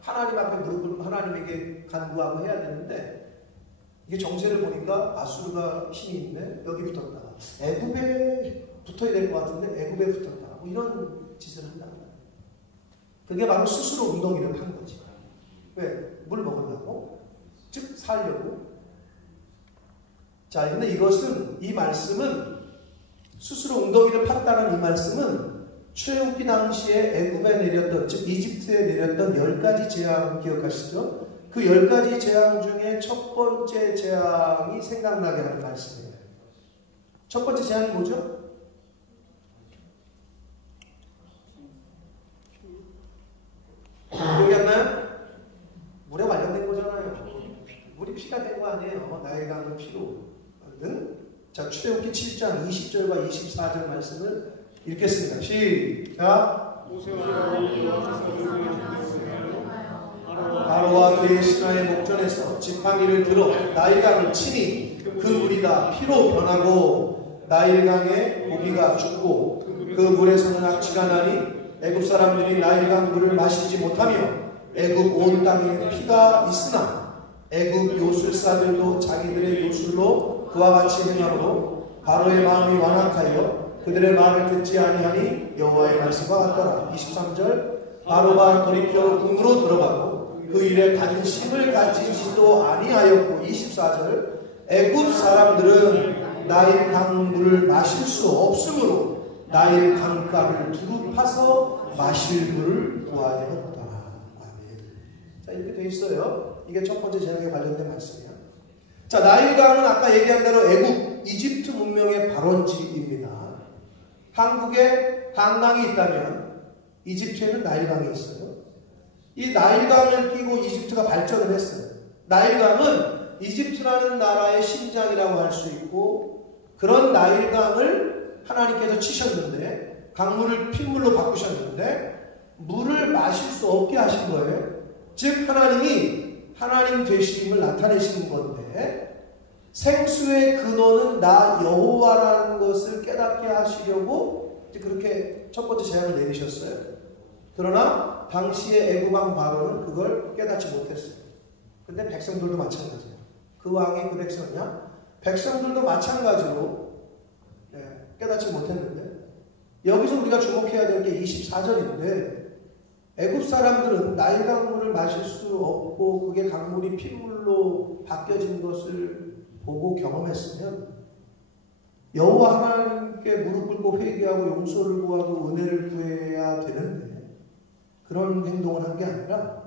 하나님 앞에 무릎 꿇고 하나님에게 간구하고 해야 되는데 이게 정세를 보니까 아수르가 힘이 있네, 여기 붙었다. 애굽에 붙어야 될 것 같은데 애굽에 붙었다. 뭐 이런 짓을 한단 말이에요. 그게 바로 스스로 웅덩이를 판 거지. 왜? 물 먹으려고? 즉 살려고? 자, 근데 이 말씀은 스스로 웅덩이를 팠다는 이 말씀은 출애굽기 당시에 애굽에 내렸던, 즉 이집트에 내렸던 10가지 재앙 기억하시죠? 그 10가지 재앙 중에 첫 번째 재앙이 생각나게 하는 말씀이에요. 첫 번째 재앙이 뭐죠? 기억이 안 나요? 물에 관련된 거잖아요. 물이 피가 된 거 아니에요. 나의 강은 피로. 자, 출애굽기 7장 20절과 24절 말씀을 읽겠습니다. 시작. 바로와 그의 신하의 목전에서 지팡이를 들어 나일강을 치니 그 물이 다 피로 변하고 나일강에 고기가 죽고 그 물에서는 악취가 나니 애굽 사람들이 나일강 물을 마시지 못하며 애굽 온 땅에 피가 있으나 애굽 요술사들도 자기들의 요술로 그와 같이 행함으로 바로의 마음이 완악하여 그들의 말을 듣지 아니하니 여호와의 말씀과 같더라. 23절 바로가 돌이켜 궁으로 들어가고 그 일에 관심을 가지지도 아니하였고 24절 애굽 사람들은 나일 강물을 마실 수 없으므로 나일 강가를 두루 파서 마실 물을 구하였더라. 아멘. 자, 이렇게 돼 있어요. 이게 첫 번째 제목에 관련된 말씀이에요. 자, 나일강은 아까 얘기한 대로 애굽, 이집트 문명의 발원지입니다. 한국에 한강이 있다면 이집트에는 나일강이 있어요. 이 나일강을 끼고 이집트가 발전을 했어요. 나일강은 이집트라는 나라의 심장이라고 할 수 있고, 그런 나일강을 하나님께서 치셨는데, 강물을 핏물로 바꾸셨는데 물을 마실 수 없게 하신 거예요. 즉 하나님이 하나님 되심을 나타내시는 건데, 생수의 근원은 나 여호와라는 것을 깨닫게 하시려고 이제 그렇게 첫 번째 제안을 내리셨어요. 그러나 당시의 애굽왕 바로는 그걸 깨닫지 못했어요. 근데 백성들도 마찬가지예요. 그 왕이 그 백성이냐? 백성들도 마찬가지로 깨닫지 못했는데, 여기서 우리가 주목해야 될 게 24절인데, 애굽 사람들은 나일 강물을 마실 수 없고 그게 강물이 핏물로 바뀌어진 것을 보고 경험했으면 여호와 하나님께 무릎 꿇고 회개하고 용서를 구하고 은혜를 구해야 되는데, 그런 행동을 한 게 아니라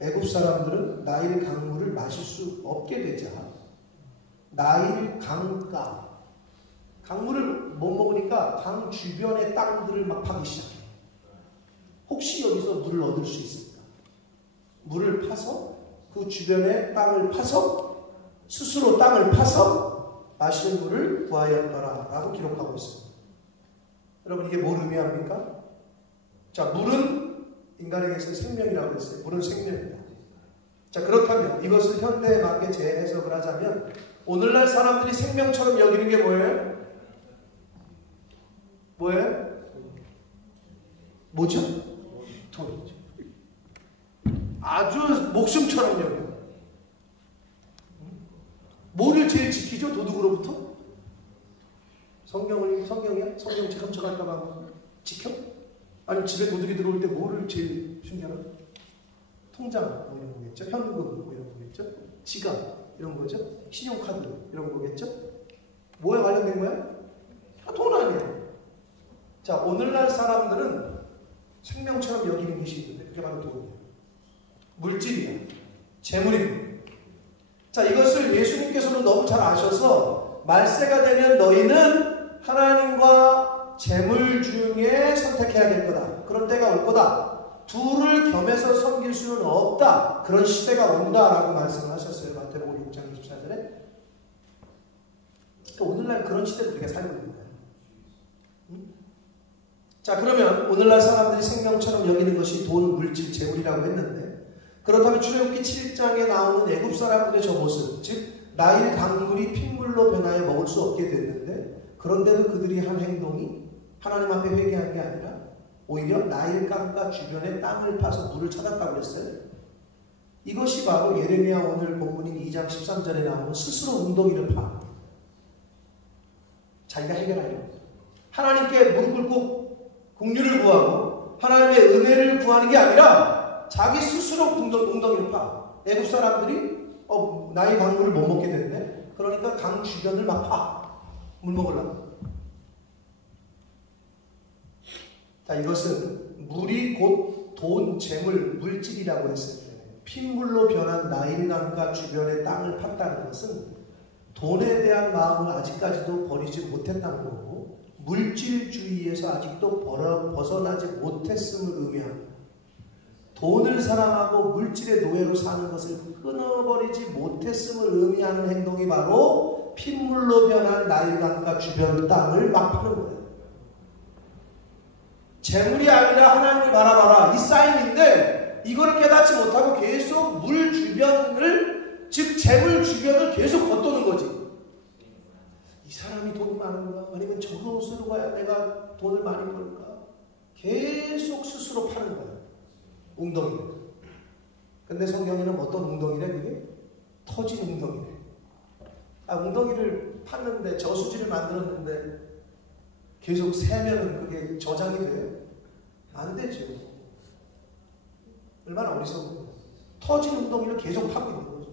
애굽 사람들은 나일 강물을 마실 수 없게 되자 나일 강가, 강물을 못 먹으니까 강 주변의 땅들을 막 파기 시작해요. 혹시 여기서 물을 얻을 수 있을까? 물을 파서 그 주변의 땅을 파서 스스로 땅을 파서 마시는 물을 구하였더라 라고 기록하고 있습니다. 여러분, 이게 뭘 의미합니까? 자, 물은 인간에게서 생명이라고 했어요. 물은 생명입니다. 자, 그렇다면 이것을 현대에 맞게 재해석을 하자면 오늘날 사람들이 생명처럼 여기는 게 뭐예요? 뭐예요? 뭐죠? 돈이죠. 아주 목숨처럼 여겨요. 뭐를 제일 지키죠? 도둑으로부터? 성경이야? 성경 제가 훔쳐갈까봐 하고 지켜? 아니면 집에 도둑이 들어올 때 뭐를 제일 숨겨놔? 통장 뭐 이런 거겠죠? 현금 뭐 이런 거겠죠? 지갑 이런 거죠? 신용카드 이런 거겠죠? 뭐에 관련된 거야? 돈 아니에요. 자, 오늘날 사람들은 생명처럼 여기는 것이 있는데 그게 바로 돈이에요. 물질이야. 재물입니다. 자, 이것을 예수님께서는 너무 잘 아셔서 말세가 되면 너희는 하나님과 재물 중에 선택해야 될 거다. 그런 때가 올 거다. 둘을 겸해서 섬길 수는 없다. 그런 시대가 온다라고 말씀을 하셨어요. 마태복음 6장 24절에. 그러니까 오늘날 그런 시대를 우리가 살고 있는 거예요. 자, 그러면 오늘날 사람들이 생명처럼 여기는 것이 돈, 물질, 재물이라고 했는데, 그렇다면 출애굽기 7장에 나오는 애굽 사람들의 저 모습, 즉 나일 강물이 핏물로 변하여 먹을 수 없게 됐는데, 그런데도 그들이 한 행동이 하나님 앞에 회개한 게 아니라 오히려 나일 강가 주변에 땅을 파서 물을 찾았다고 그랬어요. 이것이 바로 예레미야 오늘 본문인 2장 13절에 나오는 스스로 웅덩이를 파. 자기가 해결하려고. 하나님께 무릎 꿇고 긍휼을 구하고 하나님의 은혜를 구하는 게 아니라 자기 스스로 웅덩이를 파. 애굽 사람들이 나일 강물을 못 먹게 됐네. 그러니까 강 주변을 막 파. 물 먹으려고. 자, 이것은 물이 곧 돈, 재물, 물질이라고 했을 때 핏물로 변한 나일강가 주변의 땅을 팠다는 것은 돈에 대한 마음을 아직까지도 버리지 못했다는 거고, 물질주의에서 아직도 벗어나지 못했음을 의미합니다. 돈을 사랑하고 물질의 노예로 사는 것을 끊어버리지 못했음을 의미하는 행동이 바로 핏물로 변한 나일강가 주변 땅을 막 파는 거예요. 재물이 아니라 하나님을 바라봐라, 이 사인인데 이거를 깨닫지 못하고 계속 물 주변을, 즉 재물 주변을 계속 겉도는 거지. 이 사람이 돈이 많은가? 아니면 저런 옷으로 가야 내가 돈을 많이 벌까? 계속 스스로 파는 거야. 웅덩이. 근데 성경에는 어떤 웅덩이래? 그게? 터진 웅덩이래. 웅덩이를 팠는데 저수지를 만들었는데 계속 새면은 그게 저장이 돼요? 안 되죠. 얼마나 어리석어요. 터진 웅덩이를 계속 파고 있는 거죠.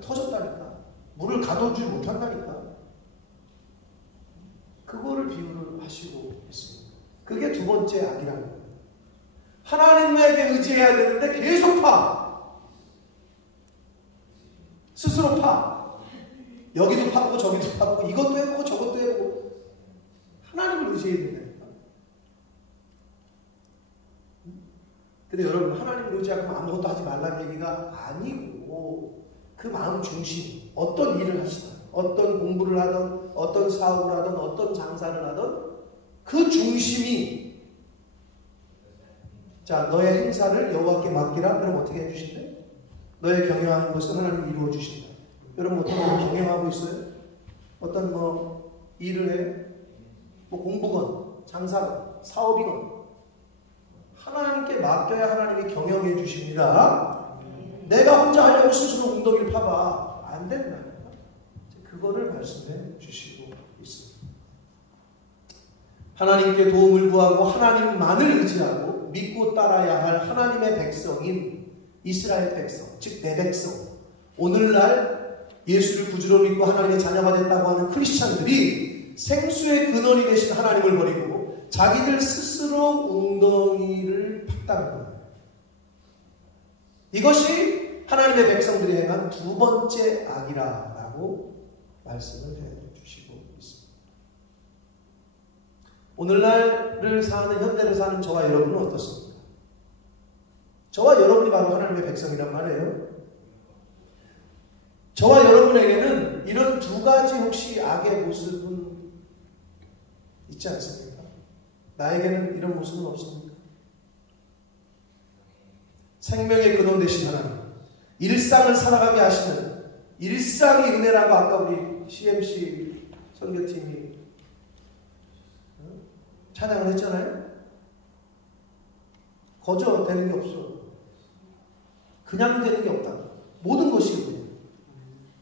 터졌다니까. 물을 가둬주지 못한다니까. 그거를 비유를 하시고 있습니다. 그게 두 번째 악이라는 거예요. 하나님에게 의지해야 되는데 계속 파. 스스로 파. 여기도 파고 저기도 파고 이것도 해보고 저것도 해보고 하나님을 의지해야 된다니까. 근데 여러분 하나님을 의지하면 아무것도 하지 말라는 얘기가 아니고 그 마음 중심 어떤 일을 하시든 어떤 공부를 하든 어떤 사업을 하든 어떤 장사를 하든 그 중심이 자 너의 행사를 여호와께 맡기라. 그럼 어떻게 해주신대? 너의 경영하는 것을 하나님이 이루어 주신다. 여러분 어떤 거 경영하고 있어요? 어떤 뭐 일을 해? 뭐 공부건 장사건 사업이건 하나님께 맡겨야 하나님이 경영해 주십니다. 내가 혼자 하려고 스스로 웅덩이를 파봐. 안 된다. 그거를 말씀해 주시고 있습니다. 하나님께 도움을 구하고 하나님만을 의지하고 믿고 따라야 할 하나님의 백성인 이스라엘 백성, 즉 내 백성, 오늘날 예수를 구주로 믿고 하나님의 자녀가 된다고 하는 크리스찬들이 생수의 근원이 되신 하나님을 버리고 자기들 스스로 웅덩이를 팠다는 거예요. 이것이 하나님의 백성들이 행한 두 번째 악이라고 말씀을 해주시고 있습니다. 오늘날을 사는 현대를 사는 저와 여러분은 어떻습니까? 저와 여러분이 바로 하나님의 백성이란 말이에요. 저와 여러분에게는 이런 두 가지 혹시 악의 모습은 있지 않습니까? 나에게는 이런 모습은 없습니까? 생명의 근원 되신 하나님, 일상을 살아가게 하시는 일상이 은혜라고 아까 우리 CMC 선교팀이 찬양을 했잖아요. 거저 되는 게 없어. 그냥 되는 게 없다. 모든 것이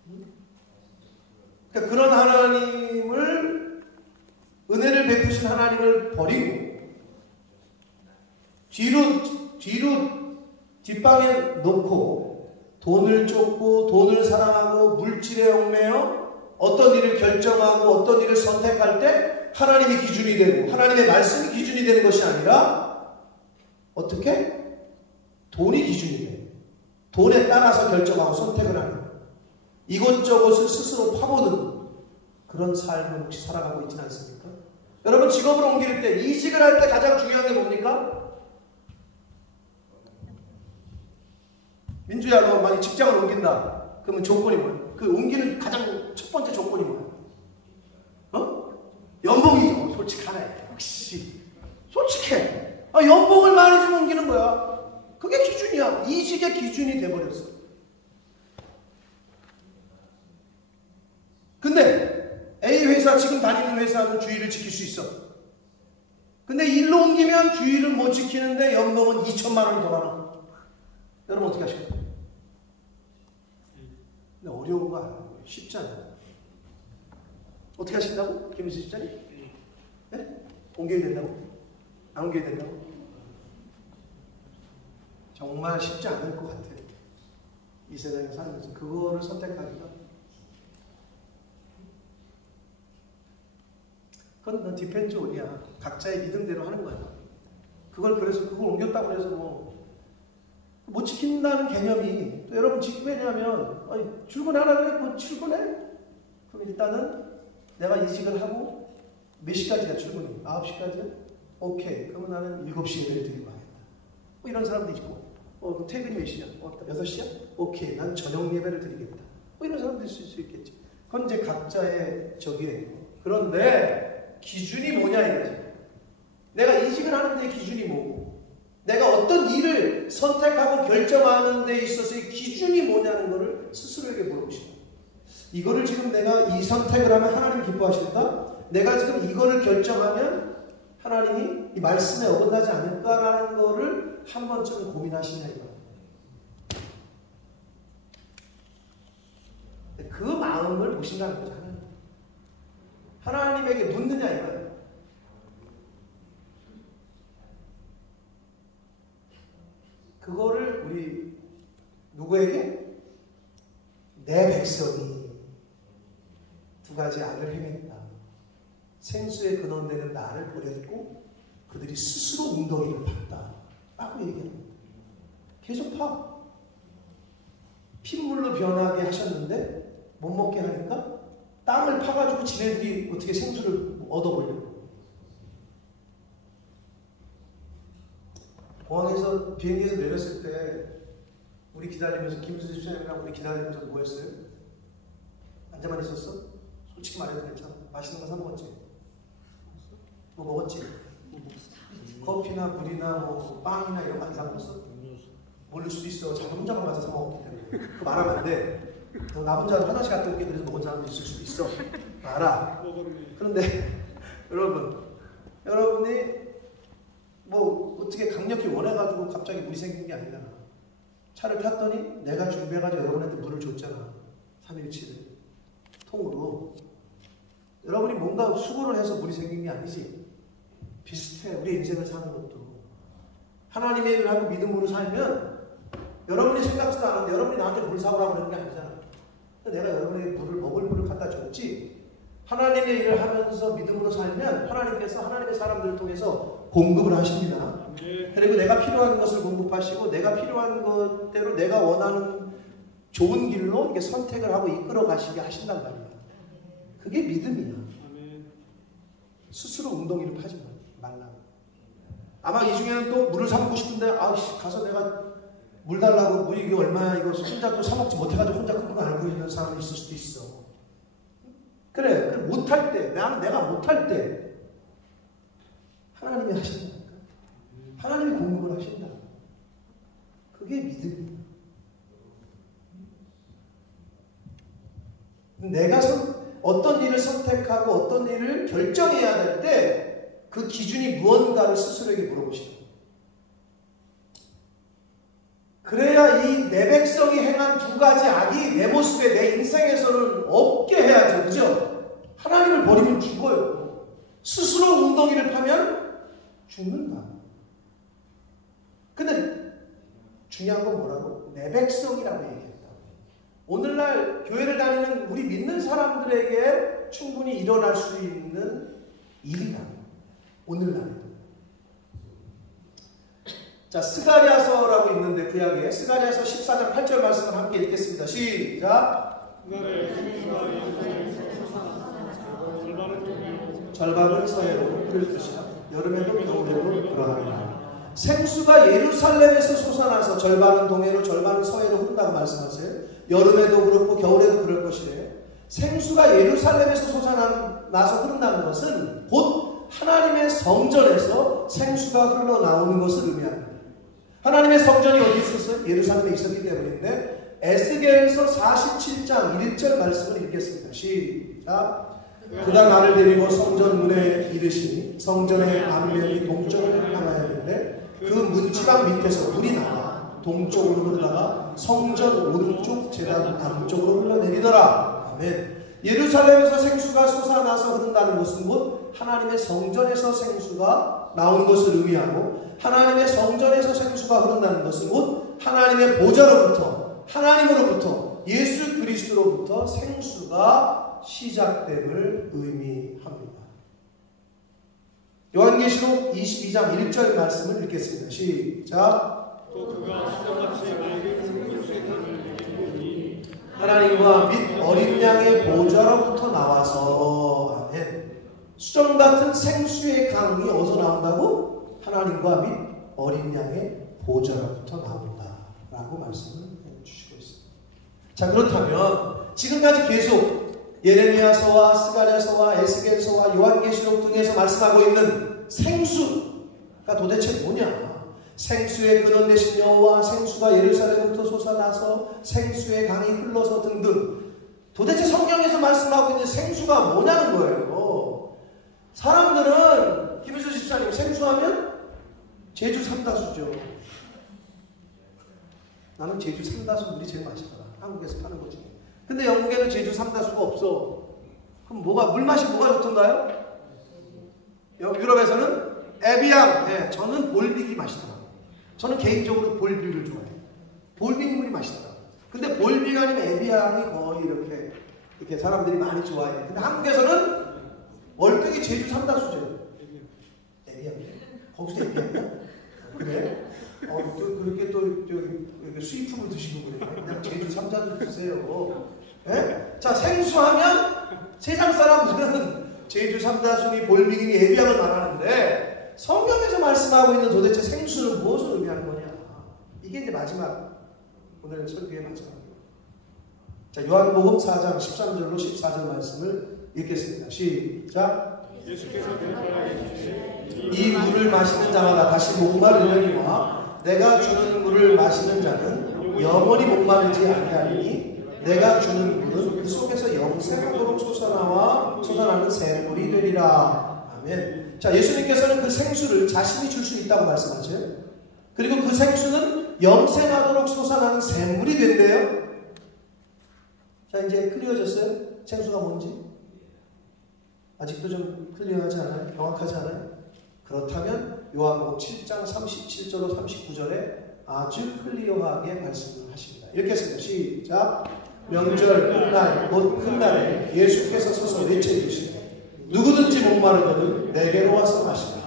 은혜. 그러니까 그런 하나님을 은혜를 베푸신 하나님을 버리고 뒤로 뒷방에 놓고 돈을 쫓고 돈을 사랑하고 물질에 얽매여 어떤 일을 결정하고 어떤 일을 선택할 때 하나님이 기준이 되고 하나님의 말씀이 기준이 되는 것이 아니라 어떻게? 돈이 기준이 돼요. 돈에 따라서 결정하고 선택을 하는 이것저것을 스스로 파보는 그런 삶을 혹시 살아가고 있지는 않습니까? 여러분 직업을 옮길 때 이직을 할 때 가장 중요한 게 뭡니까? 민주야 너 만약 직장을 옮긴다 그러면 조건이 뭐야? 그 옮기는 가장 첫 번째 조건이 뭐야? 연봉이죠. 솔직하네. 역시 솔직해. 연봉을 많이 주면 옮기는 거야. 그게 기준이야. 이직의 기준이 돼버렸어. 근데 A 회사 지금 다니는 회사는 주의를 지킬 수 있어. 근데 일로 옮기면 주의를 못 지키는데 연봉은 2천만 원이 더 많아. 여러분 어떻게 하실까요? 근데 어려운 거 아니에요. 쉽지 않아요. 어떻게 하신다고? 김민수 집사님? 네? 옮겨야 된다고? 안 옮겨야 된다고? 정말 쉽지 않을 것 같아요. 이 세상에 살면서 그거를 선택하기가. 그건 디펜즈 온이야. 각자의 믿음대로 하는 거야. 그걸 옮겼다고 해서 못 지킨다는 개념이 또 여러분 왜냐하면 출근하라고 뭐 출근해? 그럼 일단은 내가 이직을 하고 몇 시까지가 출근이? 9시까지야? 오케이. 그러면 나는 7시 예배를 드리고 하겠다. 이런 사람도 있고 퇴근이 몇 시야? 6시야? 오케이. 난 저녁 예배를 드리겠다. 이런 사람도 있을 수 있겠지. 그건 이제 각자의 적이에요. 그런데 기준이 뭐냐 이거지. 내가 이직을 하는 데 기준이 뭐고 내가 어떤 일을 선택하고 결정하는 데 있어서의 기준이 뭐냐는 것을 스스로에게 물어보시고 이거를 지금 내가 이 선택을 하면 하나님 기뻐하실까? 내가 지금 이거를 결정하면 하나님이 이 말씀에 어긋나지 않을까라는 거를 한 번쯤 고민하시냐 이거. 마음을 보신다는 거죠. 하나님에게 묻느냐 이거예요. 그거를 우리 누구에게? 내 백성이 두 가지 악을 행했다. 생수의 근원되는 나를 버렸고 그들이 스스로 웅덩이를 팠다 라고 얘기합니다. 계속 파. 핏물로 변하게 하셨는데 못 먹게 하니까 땅을 파가지고 지네들이 어떻게 생수를 얻어보려고. 공항에서 비행기에서 내렸을 때 우리 기다리면서 김수지 집사님이랑 우리 기다리면서 뭐 했어요? 앉아만 있었어? 솔직히 말해도 괜찮아. 맛있는 거 사 먹었지? 뭐 먹었지? 커피나 물이나 뭐 빵이나 이런 거 안 사 먹었어? 모를 수도 있어. 자기 혼자만 가서 사 먹었기 때문에. 그거 말하면 안 돼. 나 혼자 화장실 갔다 올게 그래서 먹은 사람도 있을 수도 있어. 알아. 그런데 여러분이 뭐 어떻게 강력히 원해가지고 갑자기 물이 생긴 게 아니잖아. 차를 탔더니 내가 준비해가지고 여러분한테 물을 줬잖아. 317을 통으로. 여러분이 뭔가 수고를 해서 물이 생긴 게 아니지. 비슷해. 우리 인생을 사는 것도. 하나님의 일을 하고 믿음으로 살면 여러분이 생각지도 않았는데 여러분이 나한테 물 사오라고 그러는 게 아니잖아. 내가 여러분에게 물을 먹을 물을 갖다 줬지. 하나님의 일을 하면서 믿음으로 살면 하나님께서 하나님의 사람들을 통해서 공급을 하십니다. 그리고 내가 필요한 것을 공급하시고 내가 필요한 것대로 내가 원하는 좋은 길로 이렇게 선택을 하고 이끌어 가시게 하신단 말이야. 그게 믿음이야. 스스로 웅덩이를 파지 말라고. 아마 이 중에는 또 물을 사 먹고 싶은데 가서 내가 물 달라고 물이 이게 얼마야 이거 혼자 또 사 먹지 못해가지고 혼자 그거 알고 있는 사람이 있을 수도 있어. 그래 못할 때 내가 못할 때 하나님이 하신다니까. 하나님이 공급을 하신다. 그게 믿음이야. 내가 어떤 일을 선택하고 어떤 일을 결정해야 될 때 그 기준이 무언가를 스스로에게 물어보시는 거예요. 그래야 이 내 백성이 행한 두 가지 악이 내 모습에 내 인생에서는 없게 해야죠. 그죠? 하나님을 버리면 죽어요. 스스로 웅덩이를 파면 죽는다. 근데 중요한 건 뭐라고? 내 백성이라고 얘기했다. 오늘날 교회를 다니는 우리 믿는 사람들에게 충분히 일어날 수 있는 일이다. 오늘날에도. 자, 스가랴서라고 있는데 구약에 스가랴서 14장 8절 말씀을 함께 읽겠습니다. 시작. 절반은 서해로 흐를 것이다. 여름에도 겨울에도 그러하리라. 생수가 예루살렘에서 솟아나서 절반은 동해로 절반은 서해로 흐른다고 말씀하세요. 여름에도 그렇고 겨울에도 그럴 것이래. 생수가 예루살렘에서 솟아나서 흐른다는 것은 곧 하나님의 성전에서 생수가 흘러나오는 것을 의미합니다. 하나님의 성전이 어디 있었어요? 예루살렘에 있었기 때문인데 에스겔서 47장 1절 말씀을 읽겠습니다. 시작. 그가 나를 데리고 성전 문에 이르시니 성전의 앞면이 동쪽으로 향하였는데 그 문지방 밑에서 물이 나가 동쪽으로 흐르다가 성전 오른쪽 제단 남쪽으로 흘러내리더라. 아멘. 예루살렘에서 생수가 솟아나서 흐른다는 것은 곧 하나님의 성전에서 생수가 나온 것을 의미하고 하나님의 성전에서 생수가 흐른다는 것은 곧 하나님의 보좌로부터 하나님으로부터 예수 그리스도로부터 생수가 시작됨을 의미합니다. 요한계시록 22장 1절 말씀을 읽겠습니다. 시작. 또 그가 수정같이 나에게 생명수의 강을 내리니 하나님과 및 어린 양의 보좌로부터 나와서 아멘. 수정 같은 생수의 강이 어디서 나온다고? 하나님과 및 어린 양의 보좌로부터 나온다라고 말씀을 해주시고 있습니다. 자, 그렇다면 지금까지 계속 예레미야서와 스가랴서와 에스겔서와 요한계시록 등에서 말씀하고 있는 생수가 도대체 뭐냐? 생수의 근원 되신 여호와, 생수가 예루살렘부터 솟아나서 생수의 강이 흘러서 등등. 도대체 성경에서 말씀하고 있는 생수가 뭐냐는 거예요. 사람들은 김일수 집사님 생수하면 제주 삼다수죠. 나는 제주 삼다수 물이 제일 맛있더라. 한국에서 파는 것 중에. 근데 영국에는 제주 삼다수가 없어. 그럼 물 맛이 뭐가 좋던가요? 유럽에서는 에비앙. 네, 저는 볼빅이 맛있더라고요. 저는 개인적으로 볼빅을 좋아해요. 볼빅물이 맛있더라고요. 근데 볼빅 아니면 에비앙이 거의 이렇게 사람들이 많이 좋아해요. 근데 한국에서는 월등히 제주 삼다수죠. 에비앙. 거기서 에비앙이야? 그래? 그렇게 또 수입품을 드시고 그래요. 그냥 제주 삼다수 드세요. 네? 자, 생수하면 세상 사람들은 제주 삼다수니 볼빅이니 에비앙을 말하는데 성경에서 말씀하고 있는 도대체 생수는 무엇을 의미하는 거냐? 이게 이제 마지막 오늘 설교의 마지막이에요. 자, 요한복음 4장 13절로 14절 말씀을 읽겠습니다. 시작. 이 물을 마시는 자마다 다시 목마르려니와 내가 주는 물을 마시는 자는 영원히 목마르지 아니하리니 내가 주는 물은 그 속에서 영생하도록 솟아나는 샘물이 되리라. 아멘. 자, 예수님께서는 그 생수를 자신이 줄 수 있다고 말씀하세요. 그리고 그 생수는 영생하도록 솟아나는 샘물이 된대요. 자, 이제 클리어졌어요? 생수가 뭔지? 아직도 좀 클리어하지 않아요? 명확하지 않아요? 그렇다면 요한복음 7장 37절로 39절에 아주 클리어하게 말씀을 하십니다. 읽겠습니다. 시작. 명절 끝날 곧 끝날에 예수께서 서서 외쳐주시되 누구든지 목마르거든 내게로 와서 마시라.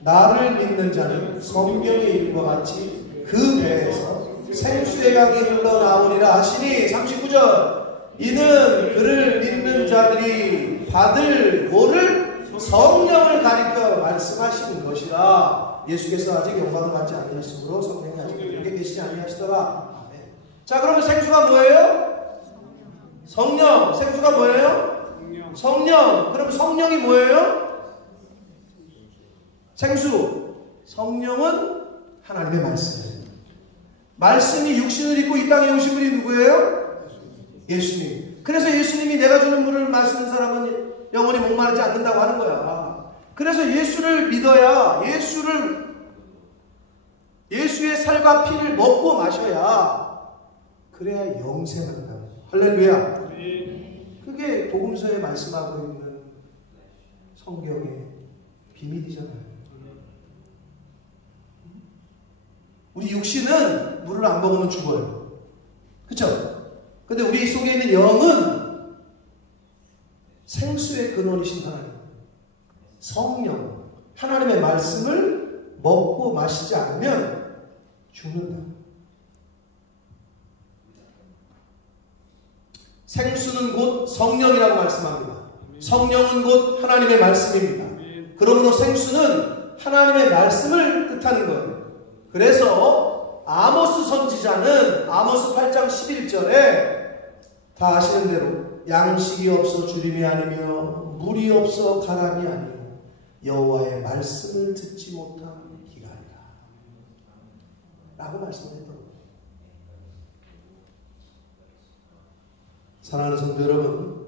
나를 믿는 자는 성경에 있는 것 같이 그 배에서 생수의 강이 흘러나오리라 하시니 39절 이는 그를 믿는 자들이 받을 뭐를? 성령을 가리켜 말씀하시는 것이라. 예수께서 아직 영광을 받지 아니하셨으므로 성령이 아직 그에게 계시지 아니하시더라. 아멘. 자, 그러면 생수가 뭐예요? 성령. 생수가 뭐예요? 성령. 그럼 성령이 뭐예요? 생수. 성령은 하나님의 말씀이에요. 말씀이 육신을 입고 이 땅에 오신 분이 누구예요? 예수님. 그래서 예수님이 내가 주는 물을 마시는 사람은 영원히 목마르지 않는다고 하는 거야. 그래서 예수를 믿어야 예수의 살과 피를 먹고 마셔야 그래야 영생한다. 할렐루야. 그게 복음서에 말씀하고 있는 성경의 비밀이잖아요. 우리 육신은 물을 안 먹으면 죽어요. 그렇죠? 근데 우리 속에 있는 영은 생수의 근원이신 하나님, 성령, 하나님의 말씀을 먹고 마시지 않으면 죽는다. 생수는 곧 성령이라고 말씀합니다. 성령은 곧 하나님의 말씀입니다. 그러므로 생수는 하나님의 말씀을 뜻하는 거예요. 그래서 아모스 선지자는 아모스 8장 11절에 다 아시는 대로 양식이 없어 주림이 아니며 물이 없어 가람이 아니며 여호와의 말씀을 듣지 못한 기간이라 라고 말씀했던 거예요. 사랑하는 성도 여러분,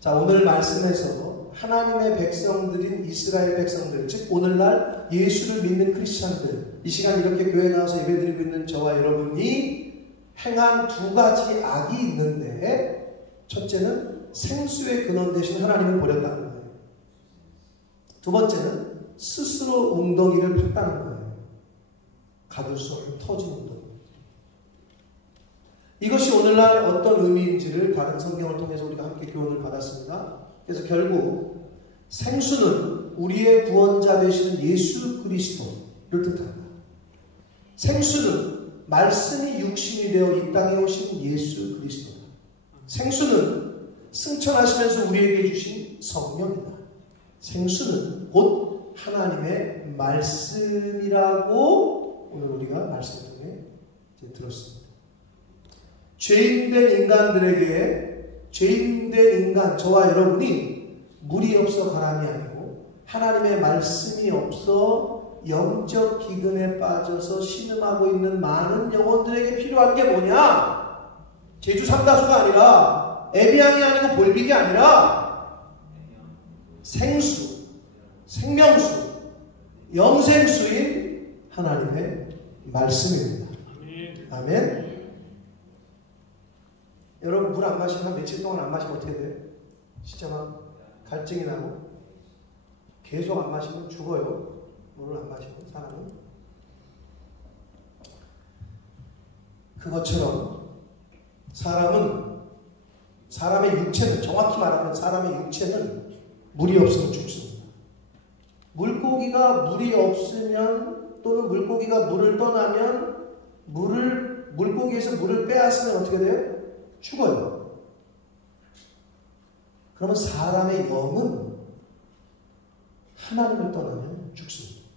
자, 오늘 말씀에서 하나님의 백성들인 이스라엘 백성들, 즉 오늘날 예수를 믿는 크리스찬들, 이 시간 이렇게 교회 나와서 예배드리고 있는 저와 여러분이 행한 두 가지 악이 있는데, 첫째는 생수의 근원 대신 하나님을 버렸다는 거예요. 두 번째는 스스로 웅덩이를 팠다는 거예요. 가둘 수 없는 터진 웅덩이. 이것이 오늘날 어떤 의미인지를 다른 성경을 통해서 우리가 함께 교훈을 받았습니다. 그래서 결국 생수는 우리의 구원자 되시는 예수 그리스도를 뜻합니다. 생수는 말씀이 육신이 되어 이 땅에 오신 예수 그리스도. 생수는 승천하시면서 우리에게 주신 성령이다. 생수는 곧 하나님의 말씀이라고 오늘 우리가 말씀을 통해 들었습니다. 죄인된 인간, 저와 여러분이 물이 없어 가람이 아니고 하나님의 말씀이 없어 영적 기근에 빠져서 신음하고 있는 많은 영혼들에게 필요한 게 뭐냐? 제주 삼다수가 아니라 에비앙이 아니고 볼빅이 아니라 생수, 생명수, 영생수인 하나님의 말씀입니다. 아멘. 여러분 물 안 마시면 한 며칠 동안 안 마시면 어떻게 돼요? 진짜 막 갈증이 나고 계속 안 마시면 죽어요. 물을 안 마시면 사람은. 그것처럼 사람의 육체는, 정확히 말하면 사람의 육체는 물이 없으면 죽습니다. 물고기가 물이 없으면, 또는 물고기가 물을 떠나면, 물고기에서 물을 빼앗으면 어떻게 돼요? 죽어요. 그러면 사람의 영은 하나님을 떠나면 죽습니다.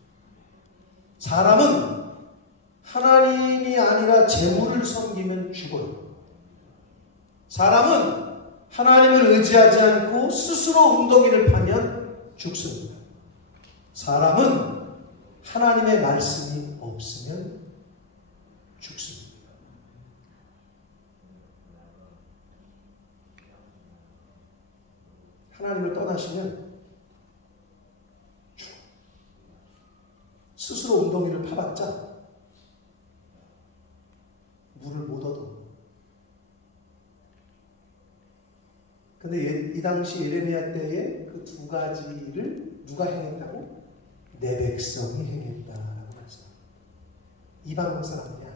사람은 하나님이 아니라 재물을 섬기면 죽어요. 사람은 하나님을 의지하지 않고 스스로 웅덩이를 파면 죽습니다. 사람은 하나님의 말씀이 없으면 죽습니다. 하나님을 떠나시면 죽어. 스스로 웅덩이를 파봤자 물을 못 얻어. 근데 이 당시 예레미야 때에 그 두 가지를 누가 행했다고? 내 백성이 행했다라고 말씀합니다. 이방 사람이 아니라.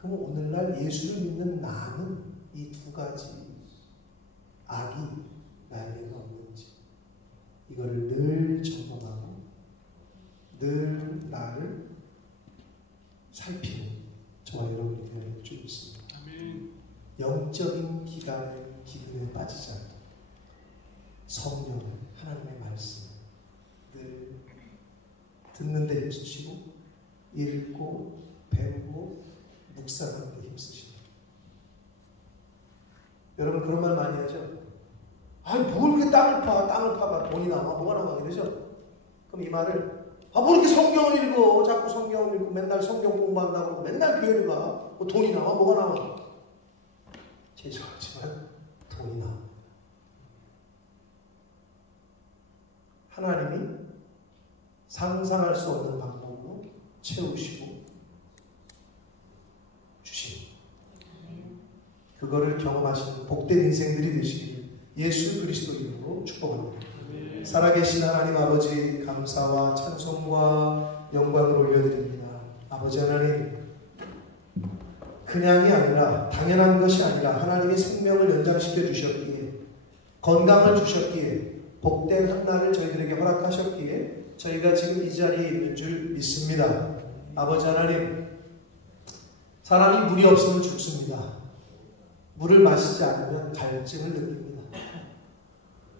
그럼 오늘날 예수를 믿는 나는 이 두 가지 악이 나에게가 없는지 이거를 늘 점검하고 늘 나를 살피는 저와 여러분이 되어야 줄 있습니다. 영적인 기근에 빠지지 않도록 성령을, 하나님의 말씀 늘 듣는 데 힘쓰시고 읽고 배우고 묵상하는 데 힘쓰십니다. 여러분 그런 말 많이 하죠? 아니 뭘 이렇게 땅을 파봐 돈이 나와 뭐가 나와 이러죠? 그럼 이 말을 뭐 이렇게 성경을 읽어 자꾸 성경을 읽고 맨날 성경 공부한다고 맨날 교회를 가 뭐 돈이 나와 뭐가 나와 죄송하지만 돈이 나와. 하나님이 상상할 수 없는 방법으로 채우시고 주십니다. 그거를 경험하시는 복된 인생들이 되시길 예수 그리스도 이름으로 축복합니다. 살아계신 하나님 아버지 감사와 찬송과 영광을 올려드립니다. 아버지 하나님 그냥이 아니라 당연한 것이 아니라 하나님이 생명을 연장시켜 주셨기에 건강을 주셨기에 복된 한날을 저희들에게 허락하셨기에 저희가 지금 이 자리에 있는 줄 믿습니다. 아버지 하나님 사람이 물이 없으면 죽습니다. 물을 마시지 않으면 갈증을 느낍니다.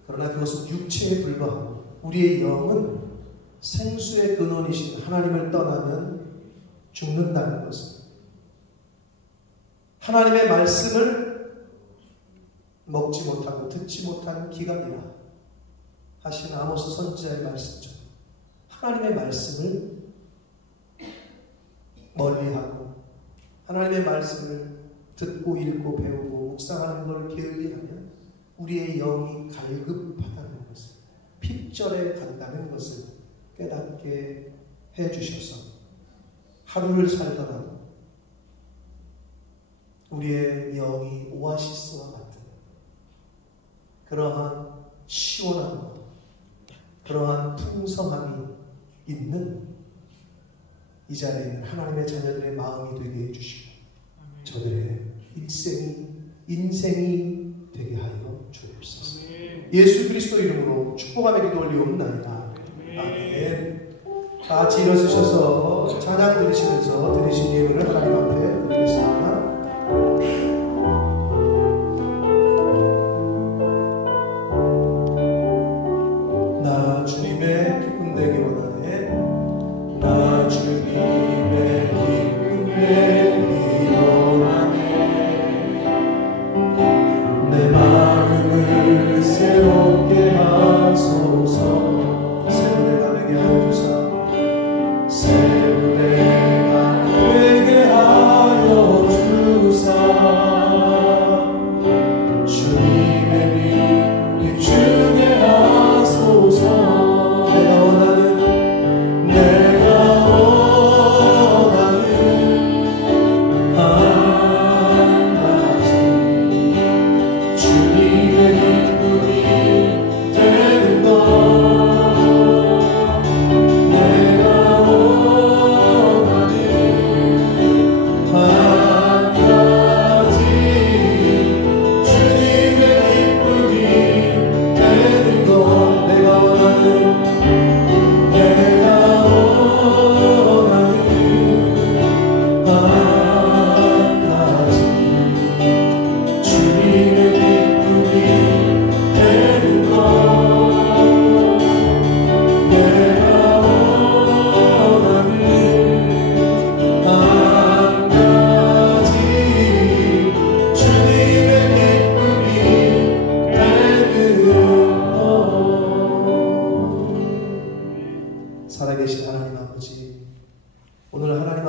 그러나 그것은 육체에 불과하고 우리의 영은 생수의 근원이신 하나님을 떠나면 죽는다는 것은 하나님의 말씀을 먹지 못하고 듣지 못하는 기간이라 하신 아모스 선지자의 말씀처럼 하나님의 말씀을 멀리하고 하나님의 말씀을 듣고 읽고 배우고 묵상하는 걸 게을리하면 우리의 영이 갈급하다는 것을 핍절해 간다는 것을 깨닫게 해주셔서 하루를 살더라도 우리의 영이 오아시스와 같은 그러한 시원함과 그러한 풍성함이 있는 이 자리에 있는 하나님의 자녀들의 마음이 되게 해주시고 저들의 인생이 되게 하여 주옵소서. 예수 그리스도 이름으로 축복하며 기도 올리옵나이다. 아멘. 다 같이 일어서셔서 찬양 들으시면서 드리신 예물을 하나님 앞에 드리겠습니다. 나 주님의 기쁨 되기 원하네. 나 주님의 기쁨 되기 원하네. 내 마음을 새롭게 하소서. 새로운 내 가르게 하여 주사. 새로운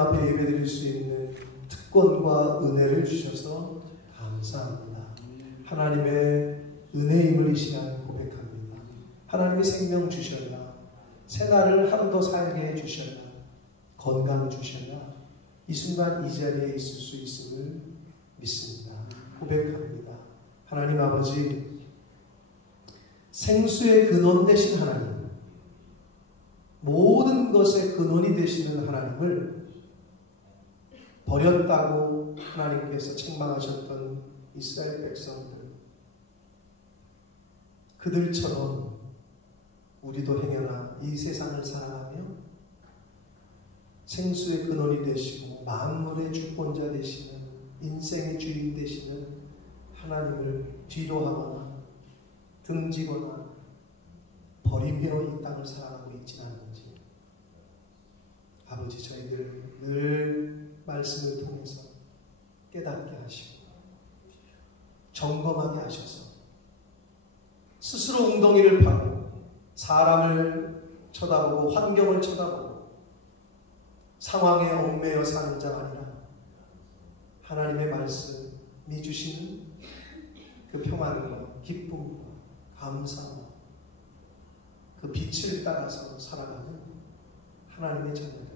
앞에 예배드릴 수 있는 특권과 은혜를 주셔서 감사합니다. 하나님의 은혜임을 이 시간 고백합니다. 하나님의 생명 주셔야, 새날을 하루 더 살게 해주셔야, 건강 주셔야 이 순간 이 자리에 있을 수 있음을 믿습니다. 고백합니다. 하나님 아버지, 생수의 근원 되신 하나님, 모든 것의 근원이 되시는 하나님을 버렸다고 하나님께서 책망하셨던 이스라엘 백성들, 그들처럼 우리도 행여나 이 세상을 살아가며 생수의 근원이 되시고 만물의 주권자 되시는, 인생의 주인 되시는 하나님을 뒤로하거나 등지거나 버리며 이 땅을 살아가고 있지 않은지, 아버지, 저희들 늘 말씀을 통해서 깨닫게 하시고 점검하게 하셔서 스스로 웅덩이를 파고 사람을 쳐다보고 환경을 쳐다보고 상황에 얽매여 사는 자가 아니라 하나님의 말씀이 주시는 그 평안과 기쁨과 감사와 그 빛을 따라서 살아가는 하나님의 자녀들,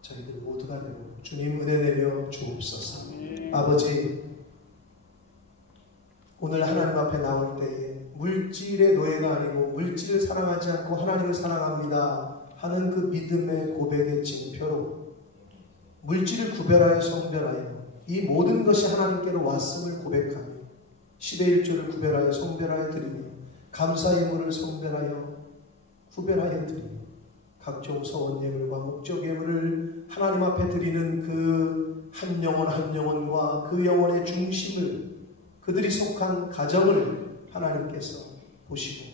저희들 모두가 되고 주님 은혜 내려 주옵소서. 아버지, 오늘 하나님 앞에 나올 때에 물질의 노예가 아니고 물질을 사랑하지 않고 하나님을 사랑합니다 하는 그 믿음의 고백의 징표로 물질을 구별하여 성별하여 이 모든 것이 하나님께로 왔음을 고백하며 10의 1조를 구별하여 성별하여 드리며 감사 예물을 성별하여 구별하여 드리며 각종 서원 예물과 목적 예물을 하나님 앞에 드리는 그 한 영혼 한 영혼과 그 영혼의 중심을, 그들이 속한 가정을 하나님께서 보시고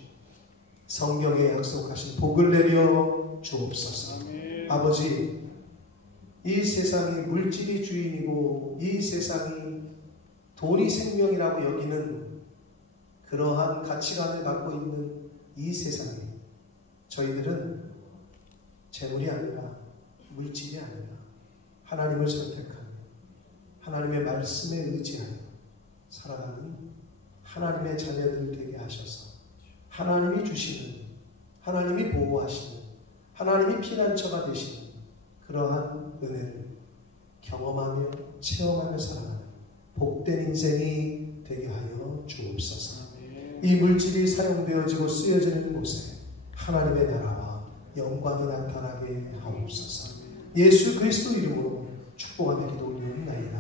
성경에 약속하신 복을 내려 주옵소서. 아버지, 이 세상이 물질이 주인이고 이 세상이 돈이 생명이라고 여기는 그러한 가치관을 갖고 있는 이 세상에 저희들은 재물이 아니라 물질이 아니라 하나님을 선택하며 하나님의 말씀에 의지하여 살아가는 하나님의 자녀들 되게 하셔서 하나님이 주시는, 하나님이 보호하시는, 하나님이 피난처가 되시는 그러한 은혜를 경험하며 체험하며 살아가는 복된 인생이 되게 하여 주옵소서. 이 물질이 사용되어지고 쓰여지는 곳에 하나님의 나라와 영광이 나타나게 하옵소서. 예수 그리스도 이름으로 축복하며 기도 올리옵나이다.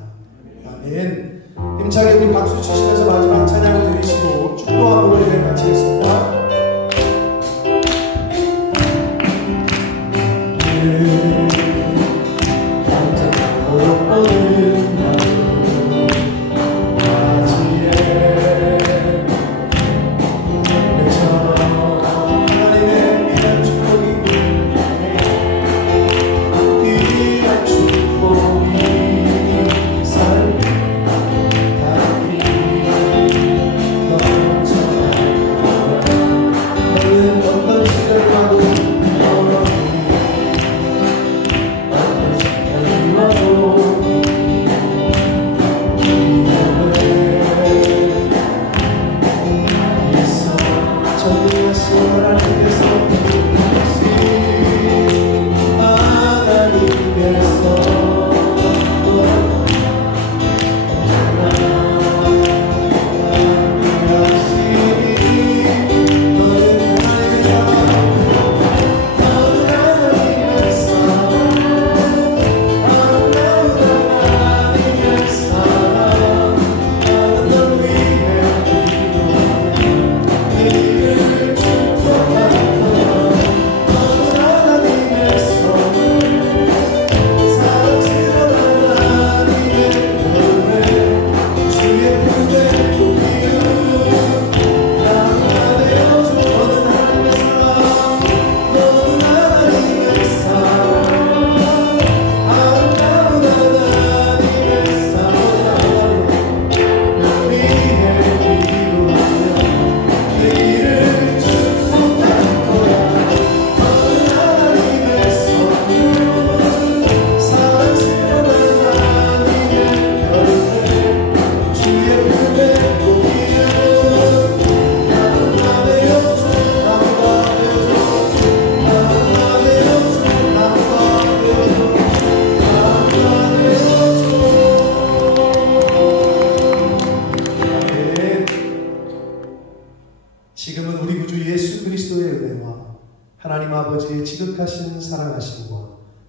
아멘. 힘차게 우리 박수 치시면서 마지막 찬양을 드리시고 축복하고 예배 마치겠습니다.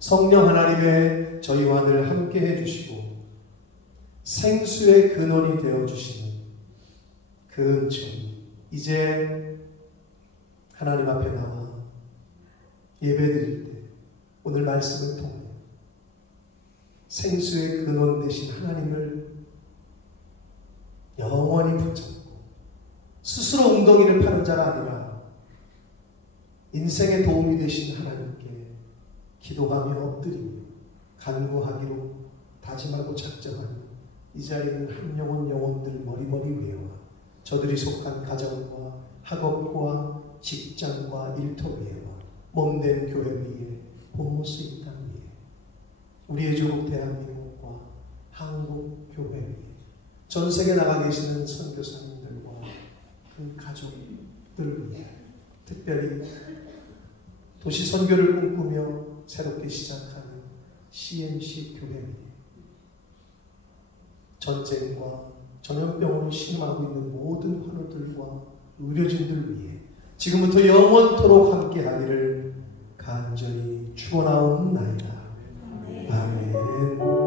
성령 하나님의 저희와 늘 함께 해주시고 생수의 근원이 되어주시는 그 은총이 이제 하나님 앞에 나와 예배드릴 때 오늘 말씀을 통해 생수의 근원 되신 하나님을 영원히 붙잡고 스스로 웅덩이를 파는 자가 아니라 인생에 도움이 되신 하나님께 기도하며 엎드리며 간구하기로 다짐하고 작정하니 이 자리에 있는 한 영혼들 머리머리 외워 저들이 속한 가정과 학업과 직장과 일터위에와 몸된 교회 위에 본모습 이 땅 위에 우리의 조국 대한민국과 한국 교회 위에 전 세계 나가 계시는 선교사님들과 그 가족들 위해 특별히 도시 선교를 꿈꾸며 새롭게 시작하는 CMC 교회 위에 전쟁과 전염병으로 신음하고 있는 모든 환우들과 의료진들 위해 지금부터 영원토록 함께하기를 간절히 축원하옵나이다. 아멘.